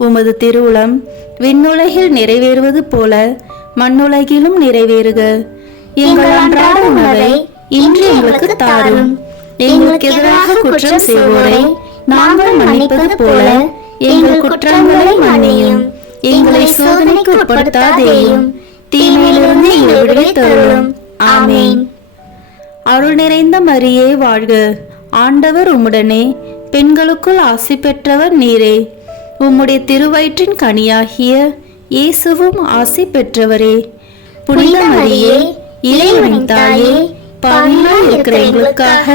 உமது திருவுளம் விண்ணுலகில் நிறைவேறுவது போல மண்ணுலகிலும் நிறைவேறுக. எங்கள் அன்றாட உணவை இன்று எங்களுக்கு தாரும். எங்களுக்கு எதிராக குற்றம் செய்வோரை நாங்கள் மன்னிப்பது போல எங்கள் குற்றங்களை மன்னியும். எங்களை சோதனைக்கு உட்படுத்தாதேயும், தீமையிலிருந்து எங்களை விடுவித்தருளும். ஆமென். அருள் நிறைந்த மரியே வாழ்க, ஆண்டவர் உம்முடனே, பெண்களுக்குள் ஆசி பெற்றவர் நீரே. உம்முடைய திருவயிற்றின் கனியாகிய இயேசுவும் ஆசி பெற்றவரே. புனித மரியே, இறைவனின் தாயே, பாவிகளாய் இருக்கிற எங்களுக்காக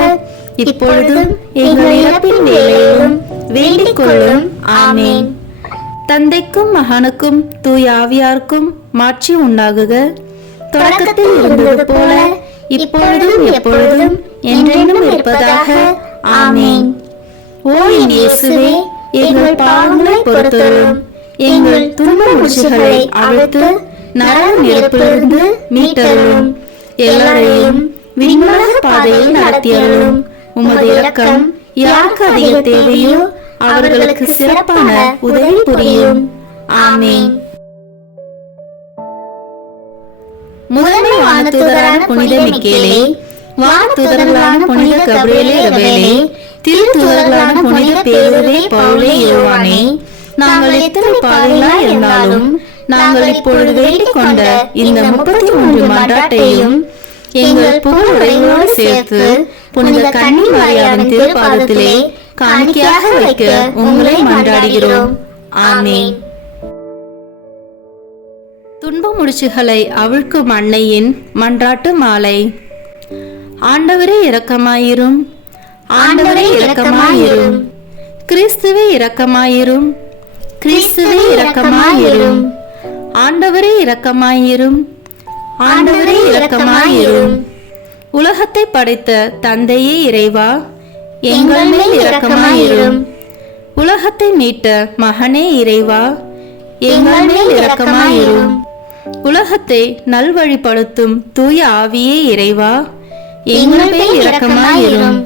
இப்பொழுதும் எங்கள் இறப்பின் வேளையிலும் வேண்டிக் கொள்ளும். ஆமென். தந்தைக்கும் மகனுக்கும் தூய ஆவியாருக்கும் மாட்சி உண்டாகுக. தொடக்கத்தில் இருந்தது போல இப்பொழுதும் எப்பொழுதும் என்றென்றும் இருப்பதாக. ஆமென். ஓ என் இயேசுவே, எங்கள் பாவங்களை பொறுத்தருளும். எங்கள் துன்ப முடிச்சுகளை அவிழ்த்து நரக நெருப்பிலிருந்து மீட்டருளும். எல்லாரையும் விண்ணுலக பாதையில் நடத்தியருளும். உமது இரக்கம் யாருக்கு அதிக தேவையோ அவர்களுக்கு சிறப்பான உதவி புரியும். ஆமென். முதன்மை வானதூதரான புனித மிக்கேலே, வானதூதர்களான புனித கபிரியேலே ரபேலே, திருத்தூதர்களான புனித பேதுருவே, பவுலே, யோவானே, நாங்கள் எத்தனை பாவிகளாய் இருந்தாலும் நாங்கள் இப்பொழுது வேண்டிக் கொண்ட இந்த 33 மன்றாட்டையும் எங்கள் புகழுரைகளோடு சேர்த்து புனித கன்னி மரியாவின் திருப்பாதத்திலே காணிக்கையாக வைக்க உங்களை மன்றாடுகிறோம். ஆமென். துன்ப முடிச்சுகளை அவிழ்க்கும் அன்னையின் மன்றாட்டு மாலை. ஆண்டவரே இரக்கமாயிரும், ஆண்டவரே இரக்கமாயிரும், கிறிஸ்துவே இரக்கமாயிரும், கிறிஸ்துவே இரக்கமாயிரும், ஆண்டவரே இரக்கமாயிரும், ஆண்டவரே இரக்கமாயிரும். உலகத்தை படைத்த தந்தையே இறைவா, எங்கள் மேல் இரக்கமாயிரும். உலகத்தை மீட்ட மகனே இறைவா, எங்கள் மேல் இரக்கமாயிரும். உலகத்தை நல்வழிப்படுத்தும் தூய ஆவியே இறைவா, எங்கள் மேல் இரக்கமாயிரும்.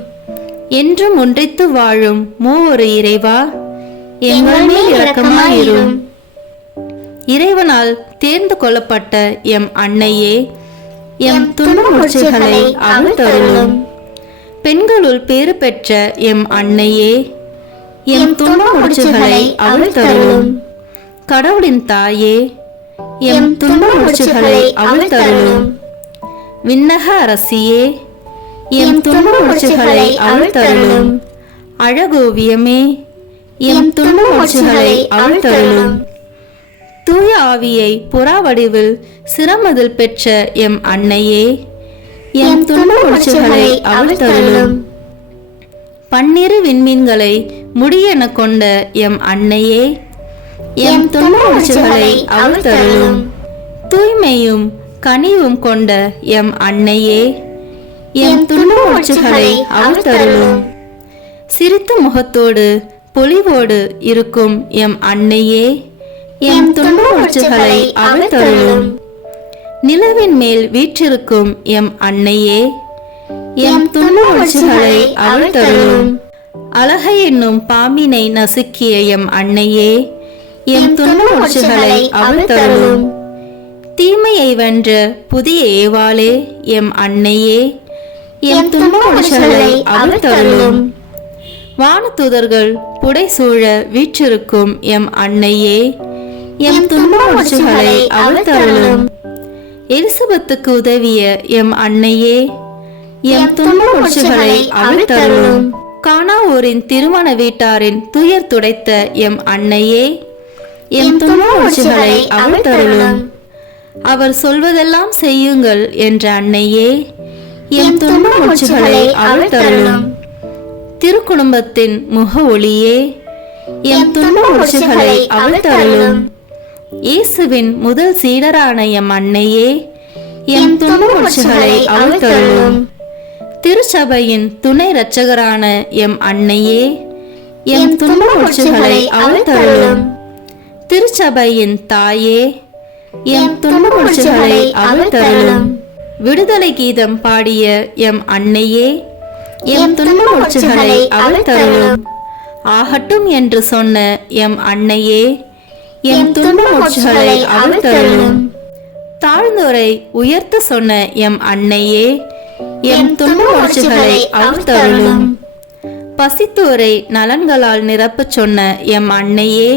என்றும் ஒன்றித்து வாழும் மூவொரு இறைவா, எங்கள் மேல் இரக்கமாயிரும். இறைவனால் தேர்ந்து கொள்ளப்பட்ட எம் அன்னையே, எம் துன்ப முடிச்சுகளை அவிழ்த்தருளும். பெண்களுள் பேறு பெற்ற எம் அன்னையே, எம் துன்ப முடிச்சுகளை அவிழ்த்தருளும். கடவுளின் தாயே, எம் துன்ப முடிச்சுகளை அவிழ்த்தருளும். விண்ணக அரசியே, எம் துன்ப முடிச்சுகளை அவிழ்த்தருளும். அழகோவியமே, எம் துன்ப முடிச்சுகளை அவிழ்த்தருளும். தூய ஆவியை புறா வடிவில் சிரமதில் பெற்ற எம் அன்னையே, எம் துன்ப முடிச்சுகளை அவிழ்த்தருளும். பன்னிரு விண்மீன்களை முடியென கொண்ட எம் அன்னையே, எம் துன்ப முடிச்சுகளை அவிழ்த்தருளும். தூய்மையும் கனிவும் கொண்ட எம் அன்னையே, எம் துன்ப முடிச்சுகளை அவிழ்த்தருளும். சிரித்த முகத்தோடு பொலிவோடு இருக்கும் எம் அன்னையே, எம் துன்ப முடிச்சுகளை அவிழ்த்தருளும். நிலவின் மேல் வீற்றிருக்கும் எம் அன்னையே, எம் துன்ப முடிச்சுகளை அவிழ்த்தருளும். அழகை என்னும் பாம்பினை நசுக்கிய எம் அன்னையே, எம் துன்ப முடிச்சுகளை அவிழ்த்தருளும். தீமையை வென்ற புதிய ஏவாளே எம் அன்னையே, எம் துன்ப முடிச்சுகளை அவிழ்த்தருளும். வானதூதர்கள் புடைசூழ வீற்றிருக்கும் எம் அன்னையே, எம் துன்ப முடிச்சுகளை அவிழ்த்தருளும். எலிசபெத்துக்கு உதவிய எம் அன்னையே, எம் துன்ப முடிச்சுகளை அவிழ்த்தருளும். கானாவூரின் திருமண வீட்டாரின் துயர் துடைத்த எம் அன்னையே, எம் துன்ப முடிச்சுகளை அவிழ்த்தருளும். அவர் சொல்வதெல்லாம் செய்யுங்கள் என்ற அன்னையே, எம் துன்ப முடிச்சுகளை அவிழ்த்தருளும். திருக்குடும்பத்தின் முக ஒளியே, எம் துன்ப முடிச்சுகளை அவிழ்த்தருளும். இயேசுவின் முதல் சீடரான எம் அன்னையே, எம் துன்ப முடிச்சுகளை அவிழ்த்தருளும். திருச்சபையின் துணை இரட்சகரான எம் அன்னையே, எம் துன்ப முடிச்சுகளை அவிழ்த்தருளும். திருச்சபையின் தாயே, எம் துன்ப முடிச்சுகளை அவிழ்த்தருளும். விடுதலை கீதம் பாடிய எம் அன்னையே, எம் துன்ப முடிச்சுகளை அவிழ்த்தருளும். ஆகட்டும் என்று சொன்ன எம் அன்னையே, எம் துன்ப மூச்சுகளை அவிழ்த்தருளும். தாழ்ந்தோரை உயர்த்த சொன்ன எம் அன்னையே, எம் துன்ப மூச்சுகளை அவிழ்த்தருளும். பசித்தோரை நலன்களால் நிரப்பச் சொன்ன எம் அன்னையே,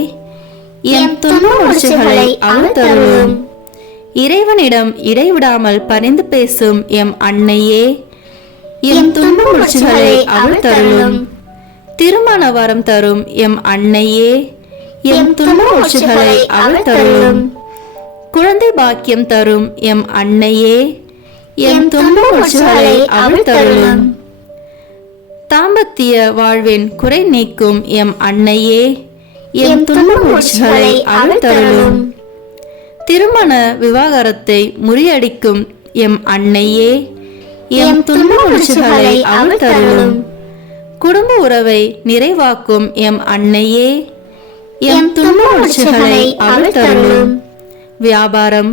எம் துன்ப மூச்சுகளை அவிழ்த்தருளும். இறைவனிடம் இடைவிடாமல் பரிந்து பேசும் எம் அன்னையே, எம் துன்ப மூச்சுகளை அவிழ்த்தருளும். திருமண வரம் தரும் எம் அன்னையே, எம் துன்ப மூச்சுகளை அவிழ்த்தருளும். குழந்தை பாக்கியம் தரும் எம் அன்னையே, எம் துன்ப மூச்சுகளை அவிழ்த்தருளும். தாம்பத்திய வாழ்வின் குறை நீக்கும் எம் அன்னையே, எம் துன்ப மூச்சுகளை அவிழ்த்தருளும். திருமண விவாகரத்தை முறியடிக்கும் எம் அன்னையே, எம் துன்ப மூச்சுகளை அவிழ்த்தருளும். குடும்ப உறவை நிறைவாக்கும் எம் அன்னையே, எம் துன்ப மூச்சுகளை அவிழ்த்தருளும். வியாபாரம்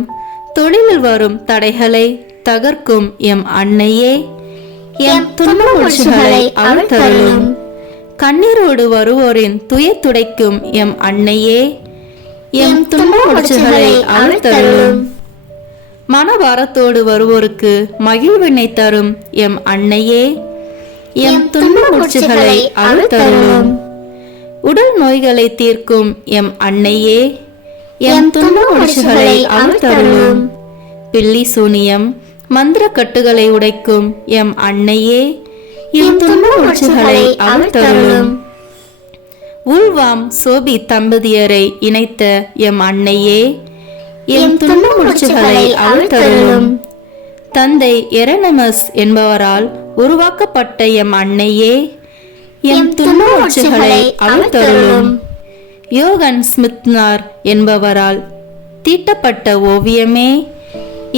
தொழிலில் வரும் தடைகளை தகர்க்கும் எம் அன்னையே, எம் துன்ப மூச்சுகளை அவிழ்த்தருளும். கண்ணீரோடு வருவோரின் துயர் துடைக்கும் எம் அன்னையே, எம் துன்ப மூச்சுகளை அவிழ்த்தருளும். மனபாரத்தோடு வருவோருக்கு மகிழ்வினை தரும் எம் அன்னையே, எம் துன்ப மூச்சுகளை அவிழ்த்தருளும். உடல் நோய்களை தீர்க்கும் எம் அன்னையே, எம் துன்ப மூச்சுகளை அவிழ்த்தருளும். பில்லி சூனியம் மந்திர கட்டுகளை உடைக்கும் எம் அன்னையே, எம் துன்ப மூச்சுகளை அவிழ்த்தருளும். உள்வாம் சோபி தம்பதியரை இணைத்த எம் அன்னையே, எம் துன்ப மூச்சுகளை அவிழ்த்தருளும். தந்தை எரனமஸ் என்பவரால் உருவாக்கப்பட்ட எம் அன்னையே, எம் துன்ப மூச்சுகளை அவிழ்த்தருளும். யோகன் ஸ்மித்னார் என்பவரால் தீட்டப்பட்ட ஓவியமே,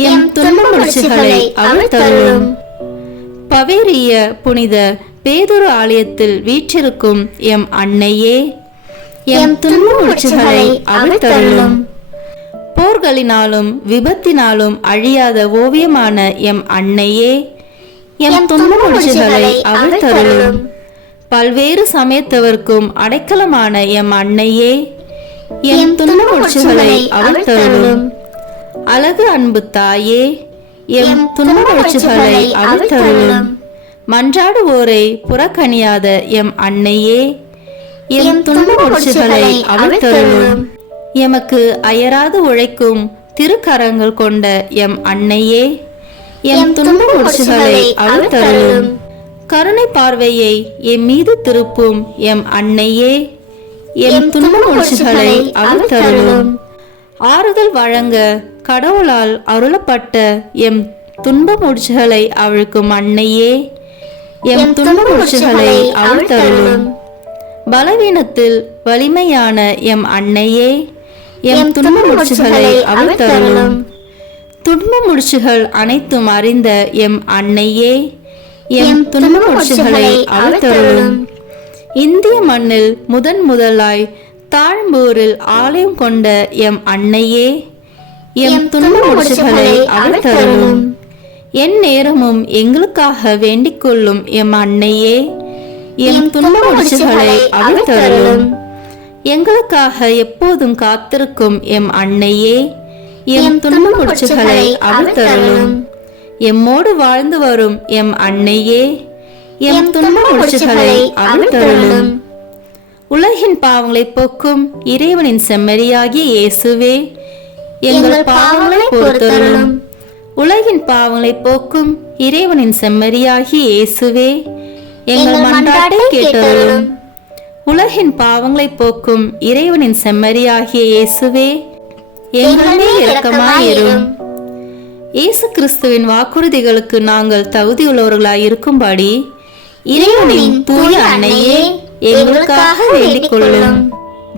எம் துன்ப மூச்சுகளை அவிழ்த்தருளும். பவேரிய புனித பேதுரு ஆலயத்தில் வீற்றிருக்கும் எம் அன்னையே, எம் துன்ப மூச்சுகளை அவிழ்த்தருளும். போர்களினாலும் விபத்தினாலும் அழியாத ஓவியமான எம் அன்னையே, எம் துன்ப மூச்சுகளை அவிழ்த்தருளும். பல்வேறு சமயத்தவர்க்கும் அடைக்கலமான எம் அன்னையே, எம் துன்ப மூச்சுகளை அவிழ்த்தருளும். அழகு அன்பு தாயே, எம் துன்ப மூச்சுகளை அவிழ்த்தருளும். மன்றாடுவோரை புறக்கணியாத எம் அன்னையே, எம் துன்ப மூச்சுகளை அவிழ்த்தருளும். எமக்கு அயராது உழைக்கும் திருக்கரங்கள் கொண்ட எம் அன்னையே, எம் துன்ப மூச்சுகளை அவிழ்த்தருளும். கருணை பார்வையை எம் மீது திருப்பும் எம் அன்னையே, எம் துன்ப மூச்சுகளை அவிழ்த்தருளும். ஆறுதல் வழங்க கடவுளால் அருளப்பட்ட எம் துன்ப மூச்சுகளை அவிழ்க்கும் அன்னையே, எம் துன்ப மூச்சுகளை அவிழ்த்தருளும். பலவீனத்தில் வலிமையான எம் அன்னையே, எம் துன்ப மூச்சுகளை அவிழ்த்தருளும். துன்ப மூச்சுகள் அனைத்தும் அறிந்த எம் அன்னையே, எம் துன்ப மூச்சுகளை அவிழ்த்தருளும். இந்திய மண்ணில் முதலாய் தாழ்ம்பூரில் ஆலயம் கொண்ட எம் அன்னையே, எம் துன்ப மூச்சுகளை அவிழ்த்தருளும். என் நேரமும் எங்களுக்காக வேண்டிக் கொள்ளும் எம் அன்னையே, எம் துன்ப மூச்சுகளை அவிழ்த்தருளும். எங்களுக்காக எப்போதும் காத்திருக்கும் எம் அன்னையே, எம் துன்ப மூச்சுகளை அவிழ்த்தருளும். எம்மோடு வாழ்ந்து வரும் எம் அன்னையே, எம் துன்ப மூச்சுகளை அவிழ்த்தருளும். உலகின் பாவங்களை போக்கும் இறைவனின் செம்மறியாகிய இயேசுவே, எங்கள் பாவங்களை பொறுத்தருளும். உலகின் பாவங்களை போக்கும் இறைவனின் செம்மறியாகிய இயேசுவே, எங்கள் மன்றாட்டை கேட்டருளும். உலகின் பாவங்களை போக்கும் இறைவனின் செம்மறியாகிய இயேசுவே, எங்கள் மேல் இரக்கமாயிரும். இயேசு கிறிஸ்துவின் வாக்குறுதிகளுக்கு நாங்கள் தகுதியுள்ளவர்களாய் இருக்கும்படி இறைவனின் தூய அன்னையே, எங்களுக்காக வேண்டிக் கொள்ளும்.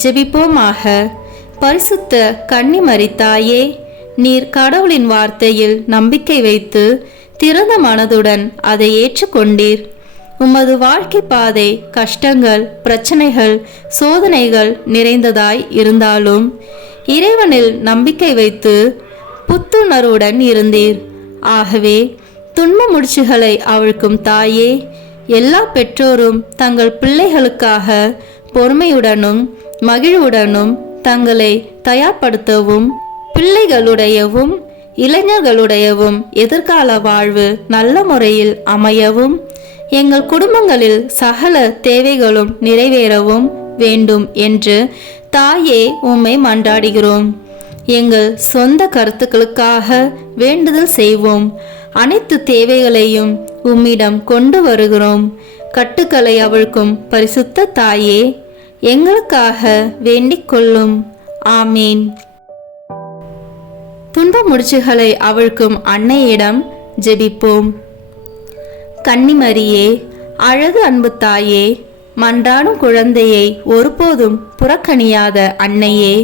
ஜெபிப்போமாக. பரிசுத்த கன்னிமரி தாயே, நீர் கடவுளின் வார்த்தையில் நம்பிக்கை வைத்து திறந்த மனதுடன் அதை ஏற்றுக்கொண்டீர். உமது வாழ்க்கை பாதை கஷ்டங்கள், பிரச்சனைகள், சோதனைகள் நிறைந்ததாய் இருந்தாலும் இறைவனில் நம்பிக்கை வைத்து புத்துணர்வுடன் இருந்தீர். ஆகவே துன்ப முடிச்சுகளை அவிழ்க்கும் தாயே, எல்லா பெற்றோரும் தங்கள் பிள்ளைகளுக்காக பொறுமையுடனும் மகிழ்வுடனும் தங்களை தயார்படுத்தவும் பிள்ளைகளுடையவும் இளைஞர்களுடையவும் எதிர்கால வாழ்வு நல்ல முறையில் அமையவும் எங்கள் குடும்பங்களில் சகல தேவைகளும் நிறைவேறவும் வேண்டும் என்று தாயே உம்மை மன்றாடுகிறோம். எங்கள் சொந்த கருத்துக்களுக்காக வேண்டுதல் செய்வோம். அனைத்து தேவைகளையும் உம்மிடம் கொண்டு வருகிறோம். கட்டுக்களை அவிழ்க்கும் பரிசுத்த தாயே, எங்களுக்காக வேண்டிக் கொள்ளும். ஆமீன். துன்ப முடிச்சுகளை அவிழ்க்கும் அன்னையிடம் ஜெபிப்போம். கன்னிமரியே, அழகு அன்பு தாயே, மன்றாடும் குழந்தையை ஒருபோதும் புறக்கணியாத அன்னையே,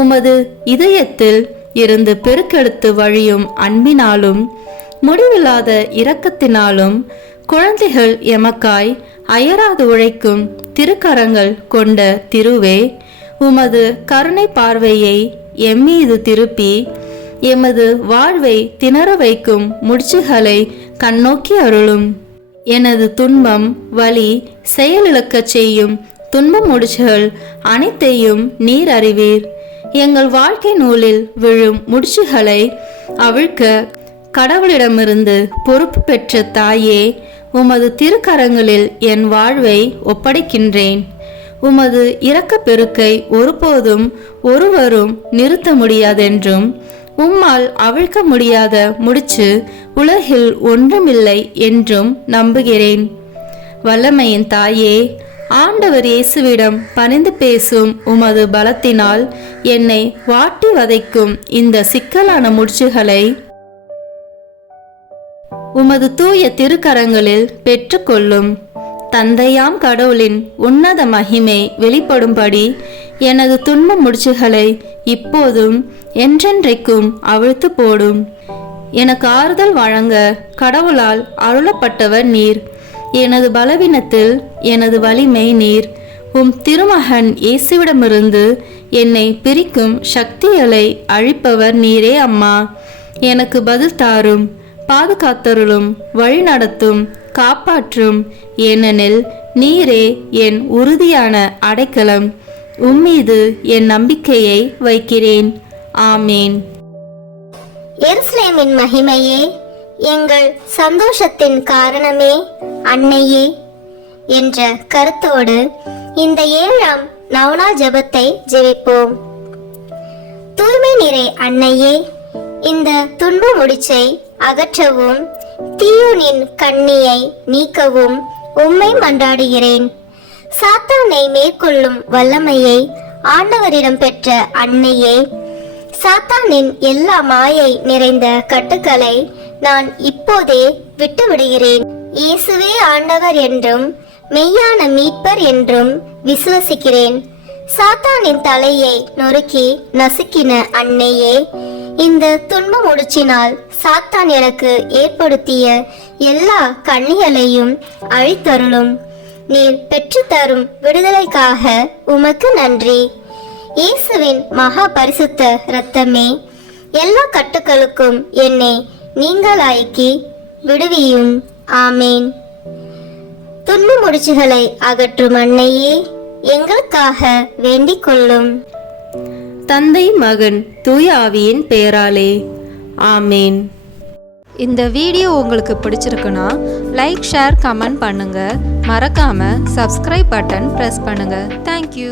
உமது இதயத்தில் இருந்து பெருக்கெடுத்து வழியும் அன்பினாலும் முடிவில்லாத இரக்கத்தினாலும் குழந்தைகள் எமக்காய் அயராது உழைக்கும் திருக்கரங்கள் கொண்ட திருவே, உமது கருணை பார்வையை எம்மீது திருப்பி எமது வாழ்வை திணற வைக்கும் முடிச்சுகளை கண்ணோக்கி அருளும். எனது துன்பம் வலி செயலிழக்கச் செய்யும் துன்ப முடிச்சுகள் அனைத்தையும் நீர் அறிவீர். எங்கள் வாழ்க்கை நூலில் விழும் முடிச்சுகளை அவிழ்க்க கடவுளிடமிருந்து பொறுப்பு பெற்ற தாயே, உமது திருக்கரங்களில் என் வாழ்வை ஒப்படைக்கின்றேன். உமது இரக்கப் பெருக்கை ஒருபோதும் ஒருவரும் நிறுத்த முடியாதென்றும் உம்மால் அவிழ்க்க முடியாத முடிச்சு உலகில் ஒன்றுமில்லை என்றும் நம்புகிறேன். வல்லமையின் தாயே, ஆண்டவர் இயேசுவிடம் பணிந்து பேசும் உமது பலத்தினால் என்னை வாட்டி வதைக்கும் இந்த சிக்கலான முடிச்சுகளை உமது தூய திருக்கரங்களில் பெற்றுக்கொள்ளும். தந்தையாம் கடவுளின் உன்னத மகிமை வெளிப்படும்படி எனது துன்ப முடிச்சுகளை இப்போதும் என்றென்றைக்கும் அவிழ்த்து போடும். எனக்கு ஆறுதல் வழங்க கடவுளால் அருளப்பட்டவர் நீர். எனது பலவீனத்தில் எனது வலிமை நீர். உம் திருமகன் இயேசுவிடமிருந்து என்னை பிரிக்கும் சக்திகளை அழிப்பவர் நீரே அம்மா. எனக்கு பதில் தாரும், பாதுகாத்தருளும், வழி நடத்தும், காப்பாற்றும். ஏனெனில் நீரே என் உறுதியான அடைக்கலம். உம்மீது என் நம்பிக்கையை வைக்கிறேன். ஆமேன். எருசலேமின் மகிமையே, எங்கள் சந்தோஷத்தின் காரணமே, அன்னையே என்ற கருத்தோடு இந்த 7ஆம் நவநாள் ஜெபத்தை ஜெபிப்போம். தூய்மை நிறை அன்னையே, இந்த துன்ப முடிச்சை அகற்றவும் தீயோனின் கண்ணியை நீக்கவும் உம்மை மன்றாடுகிறேன். சாத்தானை மேற்கொள்ளும் வல்லமையை ஆண்டவரிடம் பெற்ற அன்னையே, சாத்தானின் எல்லா மாயை நிறைந்த கட்டுக்களை நான் இப்போதே விட்டு விடுகிறேன். இயேசுவே ஆண்டவர் என்றும் மெய்யான மீட்பர் என்றும் விசுவசிக்கிறேன். சாத்தானின் தலையை நொறுக்கி நசுக்கின அன்னையே, இந்த துன்ப முடிச்சினால் சாத்தான் எனக்கு ஏற்படுத்திய எல்லா கண்ணிகளையும் அழித்தருளும். நீர் பெற்றுத்தரும் விடுதலைக்காக உமக்கு நன்றி. இயேசுவின் மகா பரிசுத்த இரத்தமே, எல்லா கட்டுக்களுக்கும் என்னை நீங்களாக்கி விடுவியும். ஆமேன். துன்ப முடிச்சுகளை அகற்றும் அன்னையே, எங்களுக்காக வேண்டிக் கொள்ளும். தந்தை, மகன், தூய ஆவியின் பெயராலே. ஆமேன். இந்த வீடியோ உங்களுக்கு பிடிச்சிருக்குன்னா லைக், ஷேர், கமெண்ட் பண்ணுங்க. மறக்காம சப்ஸ்கிரைப் பட்டன் பிரஸ் பண்ணுங்க. தேங்க்யூ.